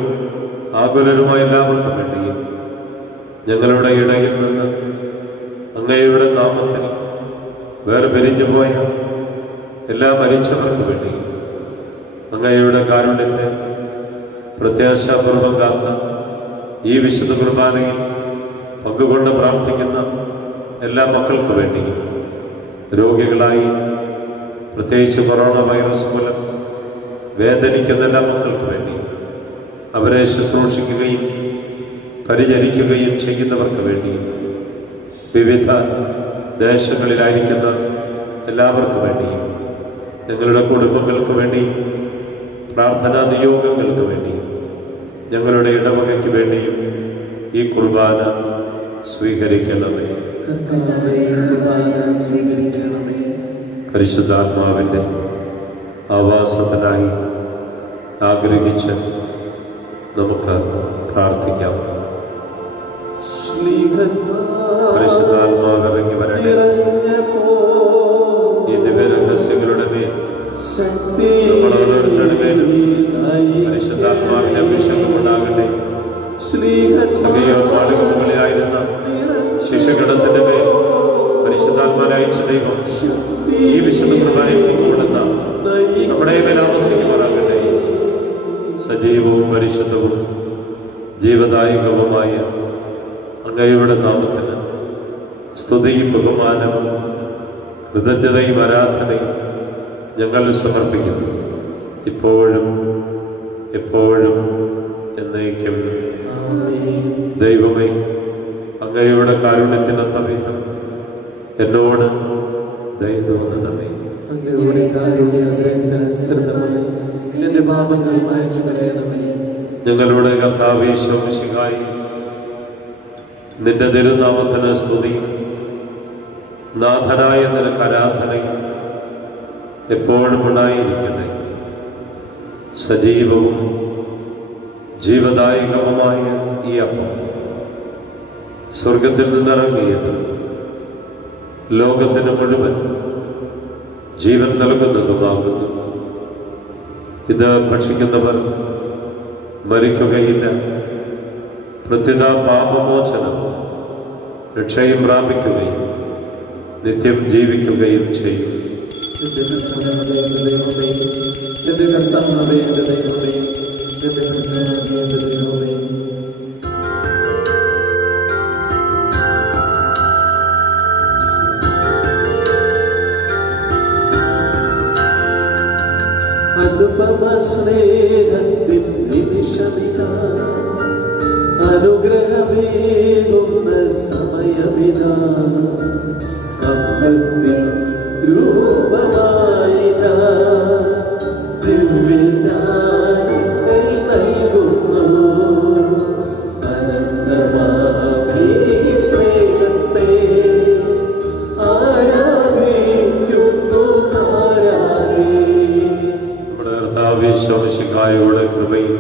ആകുലരുമായ എല്ലാവർക്കും വേണ്ടി ഞങ്ങളുടെ ഇടയിൽ നിന്ന് അങ്ങയുടെ നാമത്തിൽ വേർപിരിഞ്ഞു പോയ എല്ലാ മരിച്ചവർക്ക് വേണ്ടി അങ്ങയുടെ കാരുണ്യത്തെ പ്രത്യാശാപൂർവം കാത്ത ഈ വിശുദ്ധ കുർബാനയിൽ പങ്കുകൊണ്ട് പ്രാർത്ഥിക്കുന്ന എല്ലാ മക്കൾക്ക് വേണ്ടി രോഗികളായി പ്രത്യേകിച്ച് കൊറോണ വൈറസ് മൂലം വേദനിക്കുന്ന എല്ലാ മക്കൾക്ക് വേണ്ടി, അവരെ ശുശ്രൂഷിക്കുകയും പരിചരിക്കുകയും ചെയ്യുന്നവർക്ക് വേണ്ടി, വിവിധ ദേശങ്ങളിലായിരിക്കുന്ന എല്ലാവർക്കും വേണ്ടിയും, ഞങ്ങളുടെ കുടുംബങ്ങൾക്ക് വേണ്ടി, പ്രാർത്ഥനാ നിയോഗങ്ങൾക്ക് വേണ്ടി, ഞങ്ങളുടെ ഇടവകയ്ക്ക് വേണ്ടിയും ഈ കുർബാന സ്വീകരിക്കണമേ. പരിശുദ്ധാത്മാവിൻ്റെ ആവാസത്തിനായി ആഗ്രഹിച്ച് നമുക്ക് പ്രാർത്ഥിക്കാം. പരിശുദ്ധാത്മാവ് ഇറങ്ങി വരട്ടെ. ഈ ദിവ്യരഹസ്യങ്ങളുടെ മേൽ നമ്മൾ ഓരോരുത്തരുടെ മേലും പരിശുദ്ധാത്മാവിന്റെ അഭിഷേകം ഉണ്ടാകട്ടെ. സഭയോ നാടുകളിലായിരുന്ന ശിശുഗണത്തിന്റെ മേൽ പരിശുദ്ധാത്മാവിനെ അയച്ച ദൈവം ഈ വിശുദ്ധ കുർബാനയിൽ പങ്കുകൊള്ളുന്ന നമ്മുടെ മേൽ ആവസിക്കുമാറാകട്ടെ. സജീവവും പരിശുദ്ധവും ജീവദായകവുമായ അങ്ങയുടെ നാമത്തിന് സ്തുതിയും ബഹുമാനവും കൃതജ്ഞതയും ആരാധനയും ഞങ്ങൾ സമർപ്പിക്കുന്നു, ഇപ്പോഴും എപ്പോഴും എന്നേക്കും. ദൈവമേ, അങ്ങയുടെ കാരുണ്യത്തിനൊത്ത വിധം എന്നോട് ദയ തോന്നണമേ. എന്റെ പാപങ്ങൾ മായ്ച്ചു കളയണമേ. ഞങ്ങളുടെ കർത്താവേ ഈശോ മിശിഹായി, നിന്റെ തിരുനാമത്തിന് സ്തുതിയും നാഥനായ നിനക്ക് ആരാധനയും എപ്പോഴും ഉണ്ടായിരിക്കട്ടെ. സജീവവും ജീവദായകവുമായ ഈ അപ്പം സ്വർഗത്തിൽ നിന്നിറങ്ങിയത് ലോകത്തിന് മുഴുവൻ ജീവൻ നൽകുന്നതുമാകുന്നു. ഇത് ഭക്ഷിക്കുന്നവർ മരിക്കുകയില്ല, പ്രത്യുത പാപമോചനവും രക്ഷയും പ്രാപിക്കുകയും നിത്യം ജീവിക്കുകയും ചെയ്യും. അനുപമ സ്നേഹത്തിൻ നിമിഷമിത, അനുഗ്രഹമേകുന്ന സമയമിത, അമ്പത്തിൻ രൂപമായിത ദിവ്യദാനങ്ങൾ നൽകുന്നു. അനന്തമാമീ സ്നേഹത്തെ ആരാധിക്കുന്നു താരാകെ. ഈശോമിശിഹായുടെ കൃപയും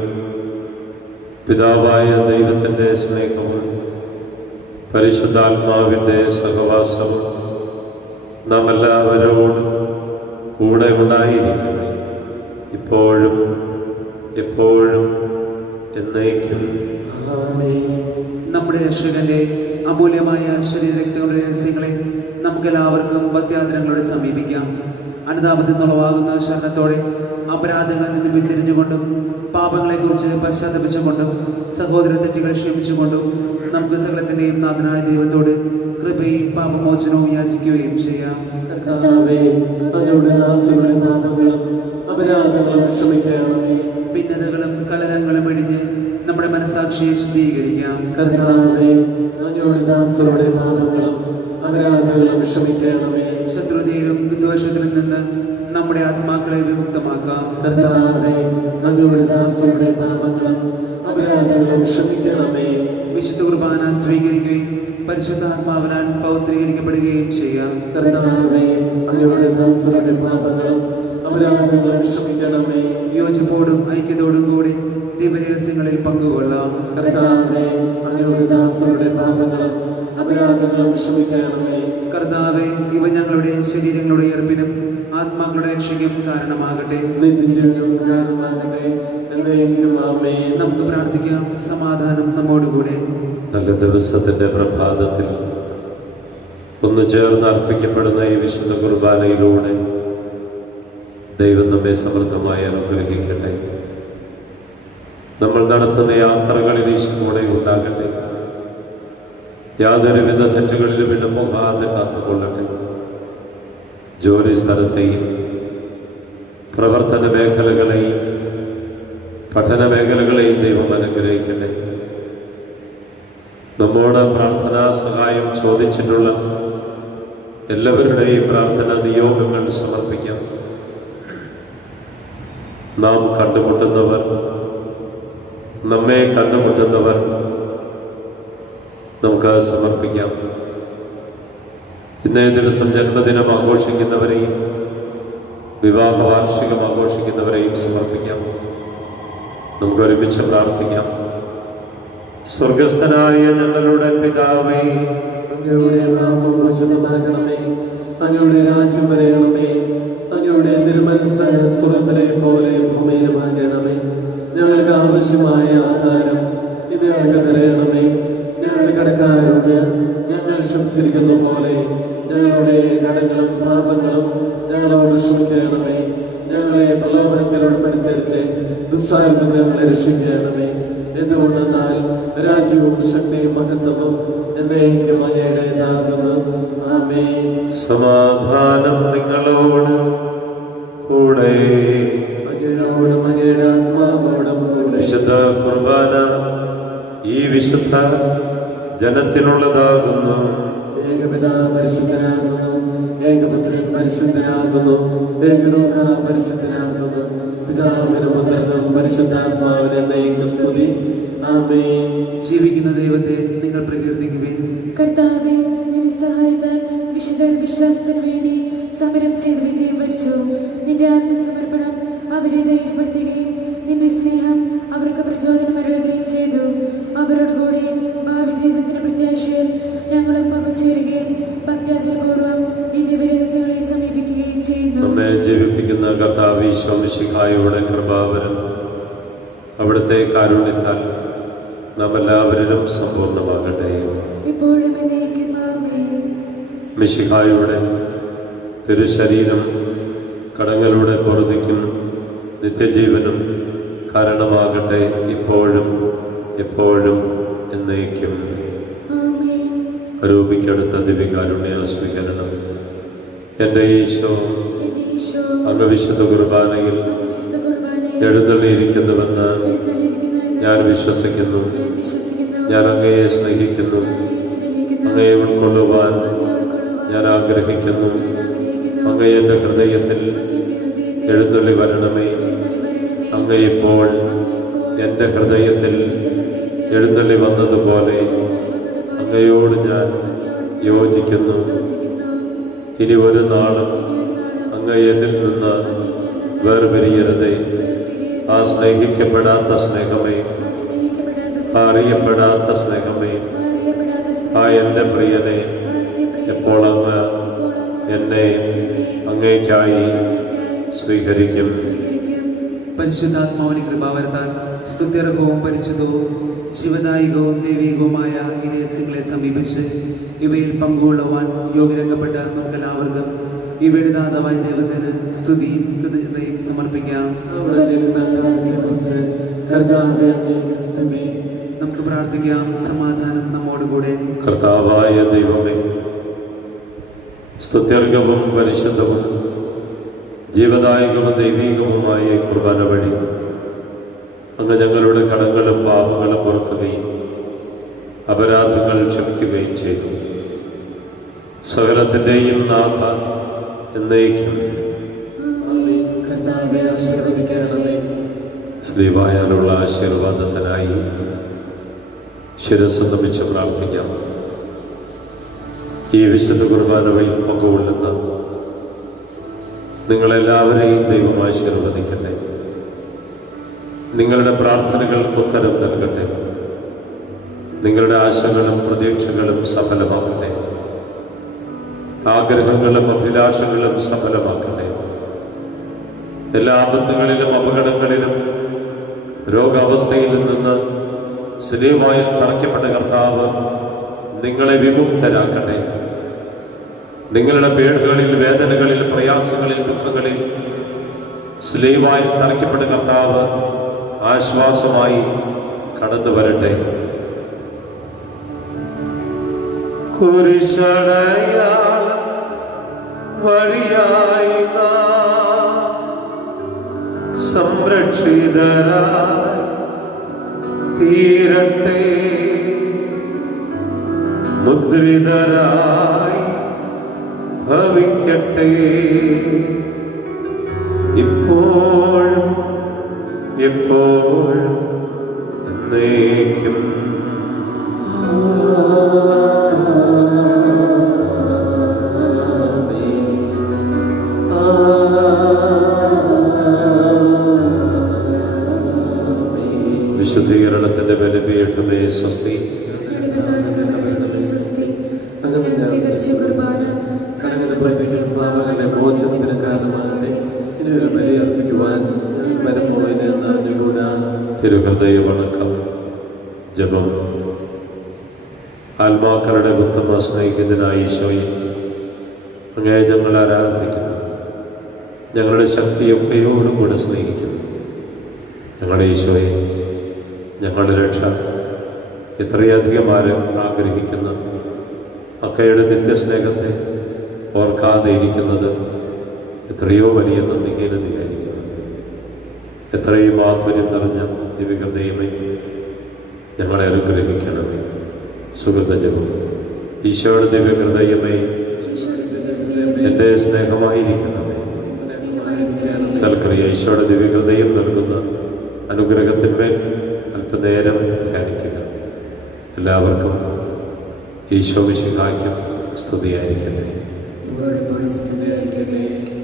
പിതാവായ ദൈവത്തിൻ്റെ സ്നേഹവും പരിശുദ്ധാത്മാവിൻ്റെ സഹവാസവും നാം എല്ലാവരോടും കൂടെ ഉണ്ടായിരിക്കണേ, ഇപ്പോഴും എപ്പോഴും എന്നേക്കും. നമ്മുടെ രക്ഷകന്റെ അമൂല്യമായ ശരീരരക്തങ്ങളുടെ രഹസ്യങ്ങളെ നമുക്കെല്ലാവർക്കും ഭക്ത്യാദരങ്ങളോടെ സമീപിക്കാം. അനുതാപത്തിൽ നിന്നുളവാകുന്ന ശരണത്തോടെ അപരാധങ്ങളിൽ നിന്ന് പിന്തിരിഞ്ഞുകൊണ്ടും പാപങ്ങളെക്കുറിച്ച് പശ്ചാത്തപിച്ചുകൊണ്ടും സഹോദര തെറ്റുകൾ ക്ഷമിച്ചുകൊണ്ടും നമുക്ക് സകലത്തിൻ്റെയും നാഥനായ ദൈവത്തോട് കൃപയും പാപമോചനവും യാചിക്കുകയും ചെയ്യാം. ഭിന്നതകളും കലഹങ്ങളും വെടിഞ്ഞ് നമ്മുടെ മനസാക്ഷിയെ ശുദ്ധീകരിക്കാം. ശത്രുതയിലും വിദ്വേഷത്തിലും നിന്ന് നമ്മുടെ ആത്മാക്കളെ വിമുക്തമാക്കാം. വിശുദ്ധ കുർബാന സ്വീകരിക്കുകയും പരിശുദ്ധാത്മാവിനാൽ പൗത്രീകരിക്കപ്പെടുകയും ചെയ്യാം. യോജിപ്പോടും ഐക്യത്തോടും കൂടി ദിവ്യരഹസ്യങ്ങളിൽ പങ്കുകൊള്ളാം. കർത്താവേ, ഇവ ഞങ്ങളുടെ ശരീരങ്ങളുടെ ഉയർപ്പിനും ആത്മാക്കളുടെ രക്ഷയ്ക്കും കാരണമാകട്ടെ. നമുക്ക് പ്രാർത്ഥിക്കാം. സമാധാനം നമ്മോടുകൂടെ. നല്ല ദിവസത്തിന്റെ പ്രഭാതത്തിൽ ഒന്നു ചേർന്ന് അർപ്പിക്കപ്പെടുന്ന ഈ വിശുദ്ധ കുർബാനയിലൂടെ ദൈവം നമ്മെ സമൃദ്ധമായി അനുഗ്രഹിക്കട്ടെ. നമ്മൾ നടത്തുന്ന യാത്രകളിൽ ഈശോയോടെ ഉണ്ടാകട്ടെ. യാതൊരുവിധ തെറ്റുകളിലും പിന്നെ പോകാതെ കാത്തുകൊള്ളട്ടെ. ജോലി സ്ഥലത്തെയും പ്രവർത്തന മേഖലകളെയും പഠന മേഖലകളെയും ദൈവം അനുഗ്രഹിക്കട്ടെ. നമ്മോട് പ്രാർത്ഥനാ സഹായം ചോദിച്ചിട്ടുള്ള എല്ലാവരുടെയും പ്രാർത്ഥന നിയോഗങ്ങൾ സമർപ്പിക്കാം. നാം കണ്ടുമുട്ടുന്നവർ, നമ്മെ കണ്ടുമുട്ടുന്നവർ നമുക്ക് സമർപ്പിക്കാം. ഇന്നേ ദിവസം ജന്മദിനം ആഘോഷിക്കുന്നവരെയും വിവാഹ വാർഷികം ആഘോഷിക്കുന്നവരെയും സമർപ്പിക്കാം. നമുക്ക് ഒരുമിച്ച് പ്രാർത്ഥിക്കാം. സ്വർഗസ്ഥനായ ഞങ്ങളുടെ പിതാവേ, അങ്ങയുടെ നാമം പൂജിതമാകണമേ. അങ്ങയുടെ രാജ്യം വരയണമേ. അങ്ങയുടെ തിരുമനസ്സ് സ്വർഗ്ഗത്തിലെ പോലെ ഭൂമിയിലുമാകണമേ. ഞങ്ങൾക്ക് ആവശ്യമായ ആഹാരം ഇന്ന് ഞങ്ങൾക്ക് തരണമേ. ഞങ്ങളുടെ കടക്കാരോട് ഞങ്ങൾ ക്ഷമിച്ചിരിക്കുന്ന പോലെ ഞങ്ങളുടെ കടങ്ങളും പാപങ്ങളും ഞങ്ങളോട് ക്ഷമിക്കണമേ. ഞങ്ങളെ പ്രലോഭനത്തിൽ ഉൾപ്പെടുത്തരുത്, ദുഷ്ടാരിൽ ഞങ്ങളെ രക്ഷിക്കണമേ. എന്തുകൊണ്ടെന്നാൽ രാജ്യവും ശക്തിയും മഹത്വവും എന്നേക്കും അങ്ങയുടേതാകുന്നു. ആമേൻ. സമാധാനം നിങ്ങളോട് കൂടെ. അങ്ങയോടും അങ്ങയുടെ ആത്മാവോടും കൂടെ. വിശുദ്ധ കുർബാന ഈ വിശുദ്ധ ജനത്തിനുള്ളതാകുന്നു. ഏകപിതാ പരിശുദ്ധനാകുന്നു, ഏകപുത്രൻ പരിശുദ്ധനാകുന്നു, ഏകരൂഹ പരിശുദ്ധനാകുന്നു. പിതാവിനും പുത്രനും പരിശുദ്ധാത്മാവിനും എന്നേക്കും സ്തുതി. ആമേൻ. ജീവിക്കുന്ന ദൈവത്തെ നിങ്ങൾ പ്രകീർത്തിക്കുവിൻ. കർത്താവേ, നിന്റെ സഹായത്താൽ വിശുദ്ധ വിശ്വാസത്തിന് വേണ്ടി സമരം ചെയ്ത് വിജയം വരിച്ചു. നിന്റെ ആത്മസമർപ്പണം അവരെ ധൈര്യപ്പെടുത്തുകയും നിന്റെ സ്നേഹം അവർക്ക് പ്രചോദനമരുളുകയും ചെയ്തു. അവരോടുകൂടെ ഭാവി ജീവിതത്തിന് പ്രത്യാശയിൽ ഞങ്ങളും പങ്കുചേരുകയും ഭക്ത്യാഗ്രഹപൂർവ്വം ഈ ദിവ്യരഹസ്യങ്ങളെ സമീപിക്കുകയും ചെയ്യുന്നു. നമ്മെ ജീവിപ്പിക്കുന്ന കർത്താവ് ഈശോ മിശിഹായുടെ കൃപാവരം അവിടുത്തെ കാരുണ്യത്താൽ നാം എല്ലാവരിലും സമ്പൂർണ്ണമാകട്ടെ. ഇപ്പോഴും എന്നേക്കും ആമേൻ. മിശിഹായുടെ തിരുശരീരം കടങ്ങളുടെ പൊറുതിക്കും നിത്യജീവനും കാരണമാകട്ടെ, ഇപ്പോഴും എപ്പോഴും എന്നേക്കും. ആമേൻ. അരൂപിക്കടുത്ത ദിവ്യകാരുണ്യ സ്വീകരണം. എൻ്റെ ഈശോ എന്റെ ഈശോ, അങ്ങ് വിശുദ്ധ കുർബാനയിൽ അങ്ങ് വിശുദ്ധ കുർബാനയിൽ എഴുന്നള്ളിയിരിക്കുന്നുവെന്ന് എഴുന്നള്ളിയിരിക്കുന്നുവെന്ന് ഞാൻ വിശ്വസിക്കുന്നു. ഞാൻ വിശ്വസിക്കുന്നു. ഞാൻ അങ്ങയെ സ്നേഹിക്കുന്നു. ഞാൻ അങ്ങയെ സ്നേഹിക്കുന്നു. അങ്ങയെ ഉൾക്കൊള്ളുവാൻ അങ്ങയെ ഉൾക്കൊള്ളുവാൻ ഞാൻ ആഗ്രഹിക്കുന്നു. ഞാൻ ആഗ്രഹിക്കുന്നു. അങ്ങ് എൻ്റെ ഹൃദയത്തിൽ അങ്ങ് എന്റെ ഹൃദയത്തിൽ എഴുന്നള്ളി വരണമേ. എഴുന്നള്ളി വരണമേ. അങ്ങ് ഇപ്പോൾ അങ്ങ് ഇപ്പോൾ എൻ്റെ ഹൃദയത്തിൽ എന്റെ ഹൃദയത്തിൽ എഴുന്നള്ളി വന്നതുപോലെ എഴുന്നള്ളി വന്നതുപോലെ അങ്ങയോട് ഞാൻ അങ്ങയോട് ഞാൻ യോജിക്കുന്നു. യോജിക്കുന്നു. ഇനി ഒരു നാളും ഇനി ഒരു നാളും അങ്ങ് എന്നിൽ നിന്ന് അങ്ങ് എന്നിൽ നിന്ന് വേർപിരിയരുതേ. വേർപിരിയരുതേ. ആ സ്നേഹിക്കപ്പെടാത്ത സ്നേഹമേ, ആ സ്നേഹിക്കപ്പെടാത്ത ആ അറിയപ്പെടാത്ത സ്നേഹമേ, അറിയപ്പെടാത്ത ആ എൻ്റെ പ്രിയനെ, ആ എന്റെ പ്രിയനെ, എപ്പോൾ അങ്ങ് ഇപ്പോൾ അങ്ങ് എന്നെ എന്നെ അങ്ങേക്കായി അങ്ങേയ്ക്കായി സ്വീകരിക്കും. സ്വീകരിക്കും. പരിശുദ്ധാത്മാവിന് കൃപാവരത്താൽ സ്തുത്യർഹവും പരിശുദ്ധവും ജീവദായികവും ദൈവികവുമായ ഈ രഹസ്യങ്ങളെ സമീപിച്ച് ഇവയിൽ പങ്കുകൊള്ളുവാൻ യോഗ്യരാക്കപ്പെട്ട നമുക്കെല്ലാവർക്കും ഇവയുടെ ദാതാവായ ദൈവത്തിന് സ്തുതിയും കൃതജ്ഞതയും സമർപ്പിക്കാം. അവിടുത്തെ നാമത്തെക്കുറിച്ച് കർത്താവേ അങ്ങേക്ക് സ്തുതി. നമുക്ക് പ്രാർത്ഥിക്കാം. സമാധാനം നമ്മോടുകൂടെ. കർത്താവായ ദൈവമേ, സ്തുത്യർഹവും പരിശുദ്ധവും ജീവദായകവും ദൈവീകവുമായ ഈ കുർബാന വഴി അങ്ങ് ഞങ്ങളുടെ കടങ്ങളും പാപങ്ങളും പൊറുക്കുകയും അപരാധങ്ങൾ ക്ഷമിക്കുകയും ചെയ്തു. സകലത്തിൻ്റെയും നാഥ എന്നേക്കും ആമേൻ. കർത്താവേ ആശീർവദിക്കണമേ. ശ്രീവായാലുള്ള ആശീർവാദത്തിനായി ശിരസ്സ് നമിച്ച് പ്രാർത്ഥിക്കാം. ഈ വിശുദ്ധ കുർബാന വഴി പങ്കുകൊള്ളുന്ന നിങ്ങളെല്ലാവരെയും ദൈവം ആശീർവദിക്കട്ടെ. നിങ്ങളുടെ പ്രാർത്ഥനകൾക്ക് ഉത്തരം നൽകട്ടെ. നിങ്ങളുടെ ആശകളും പ്രതീക്ഷകളും സഫലമാകട്ടെ. ആഗ്രഹങ്ങളും അഭിലാഷങ്ങളും സഫലമാക്കട്ടെ. എല്ലാ ആപത്തുകളിലും അപകടങ്ങളിലും രോഗാവസ്ഥയിൽ നിന്ന് സ്ലീവായിൽ തറയ്ക്കപ്പെട്ട കർത്താവ് നിങ്ങളെ വിമുക്തരാക്കട്ടെ. നിങ്ങളുടെ പേടുകളിൽ, വേദനകളിൽ, പ്രയാസങ്ങളിൽ, ദുഃഖങ്ങളിൽ സ്ലീവായിൽ തറയ്ക്കപ്പെട്ട കർത്താവ് ആശ്വാസമായി കടന്നു വരട്ടെ. കുരിശടയാളം വഴിയായി നാം സംരക്ഷിതരാ തീരട്ടെ, മുദ്രിതരായി ഭവിക്കട്ടെ, ഇപ്പോഴും എപ്പോഴും എന്നേക്കും. വിശുദ്ധീകരണത്തിന്റെ ബലിപീഠമേ സ്വസ്തി. കടങ്ങളുടെ പ്രതിക്കും പാപങ്ങളുടെ മോചനത്തിന് കാരണമാകട്ടെ. ഇതിനൊരു ബലി അർപ്പിക്കുവാൻ പരമോവിനെ അറിഞ്ഞുകൂടാ. തിരുഹൃദയ വണക്കം. ജപം. ആത്മാക്കളുടെ ഉത്തമ സ്നേഹിതനായ ഈശോയെ, അങ്ങേ ഞങ്ങൾ ആരാധിക്കുന്നു. ഞങ്ങളുടെ ശക്തിയൊക്കെയോടുകൂടെ സ്നേഹിക്കുന്നു. ഞങ്ങളുടെ ഈശോയെ, ഞങ്ങളുടെ രക്ഷ എത്രയധികം ആഗ്രഹിക്കുന്ന അങ്ങയുടെ നിത്യസ്നേഹത്തെ ഓർക്കാതെ ഇരിക്കുന്നത് എത്രയോ വലിയ നന്ദിഹീനതയായിരിക്കുന്നു. എത്രയും മാധുര്യം നിറഞ്ഞ ദിവ്യഹൃദയമേ, ഞങ്ങളെ അനുഗ്രഹിക്കണമേ. സുഹൃതജപം. ഈശോയുടെ ദിവ്യഹൃദയമേ, എൻ്റെ സ്നേഹമായിരിക്കണമേ. സൽക്രിയ. ഈശോയുടെ ദിവ്യഹൃദയം നൽകുന്ന അനുഗ്രഹത്തിന്മേൽ അല്പനേരം ധ്യാനിക്കുക. എല്ലാവർക്കും ഈശോ മിശിഹായ്ക്കും സ്തുതിയായിരിക്കട്ടെ. സ്തുതിയായിരിക്കട്ടെ.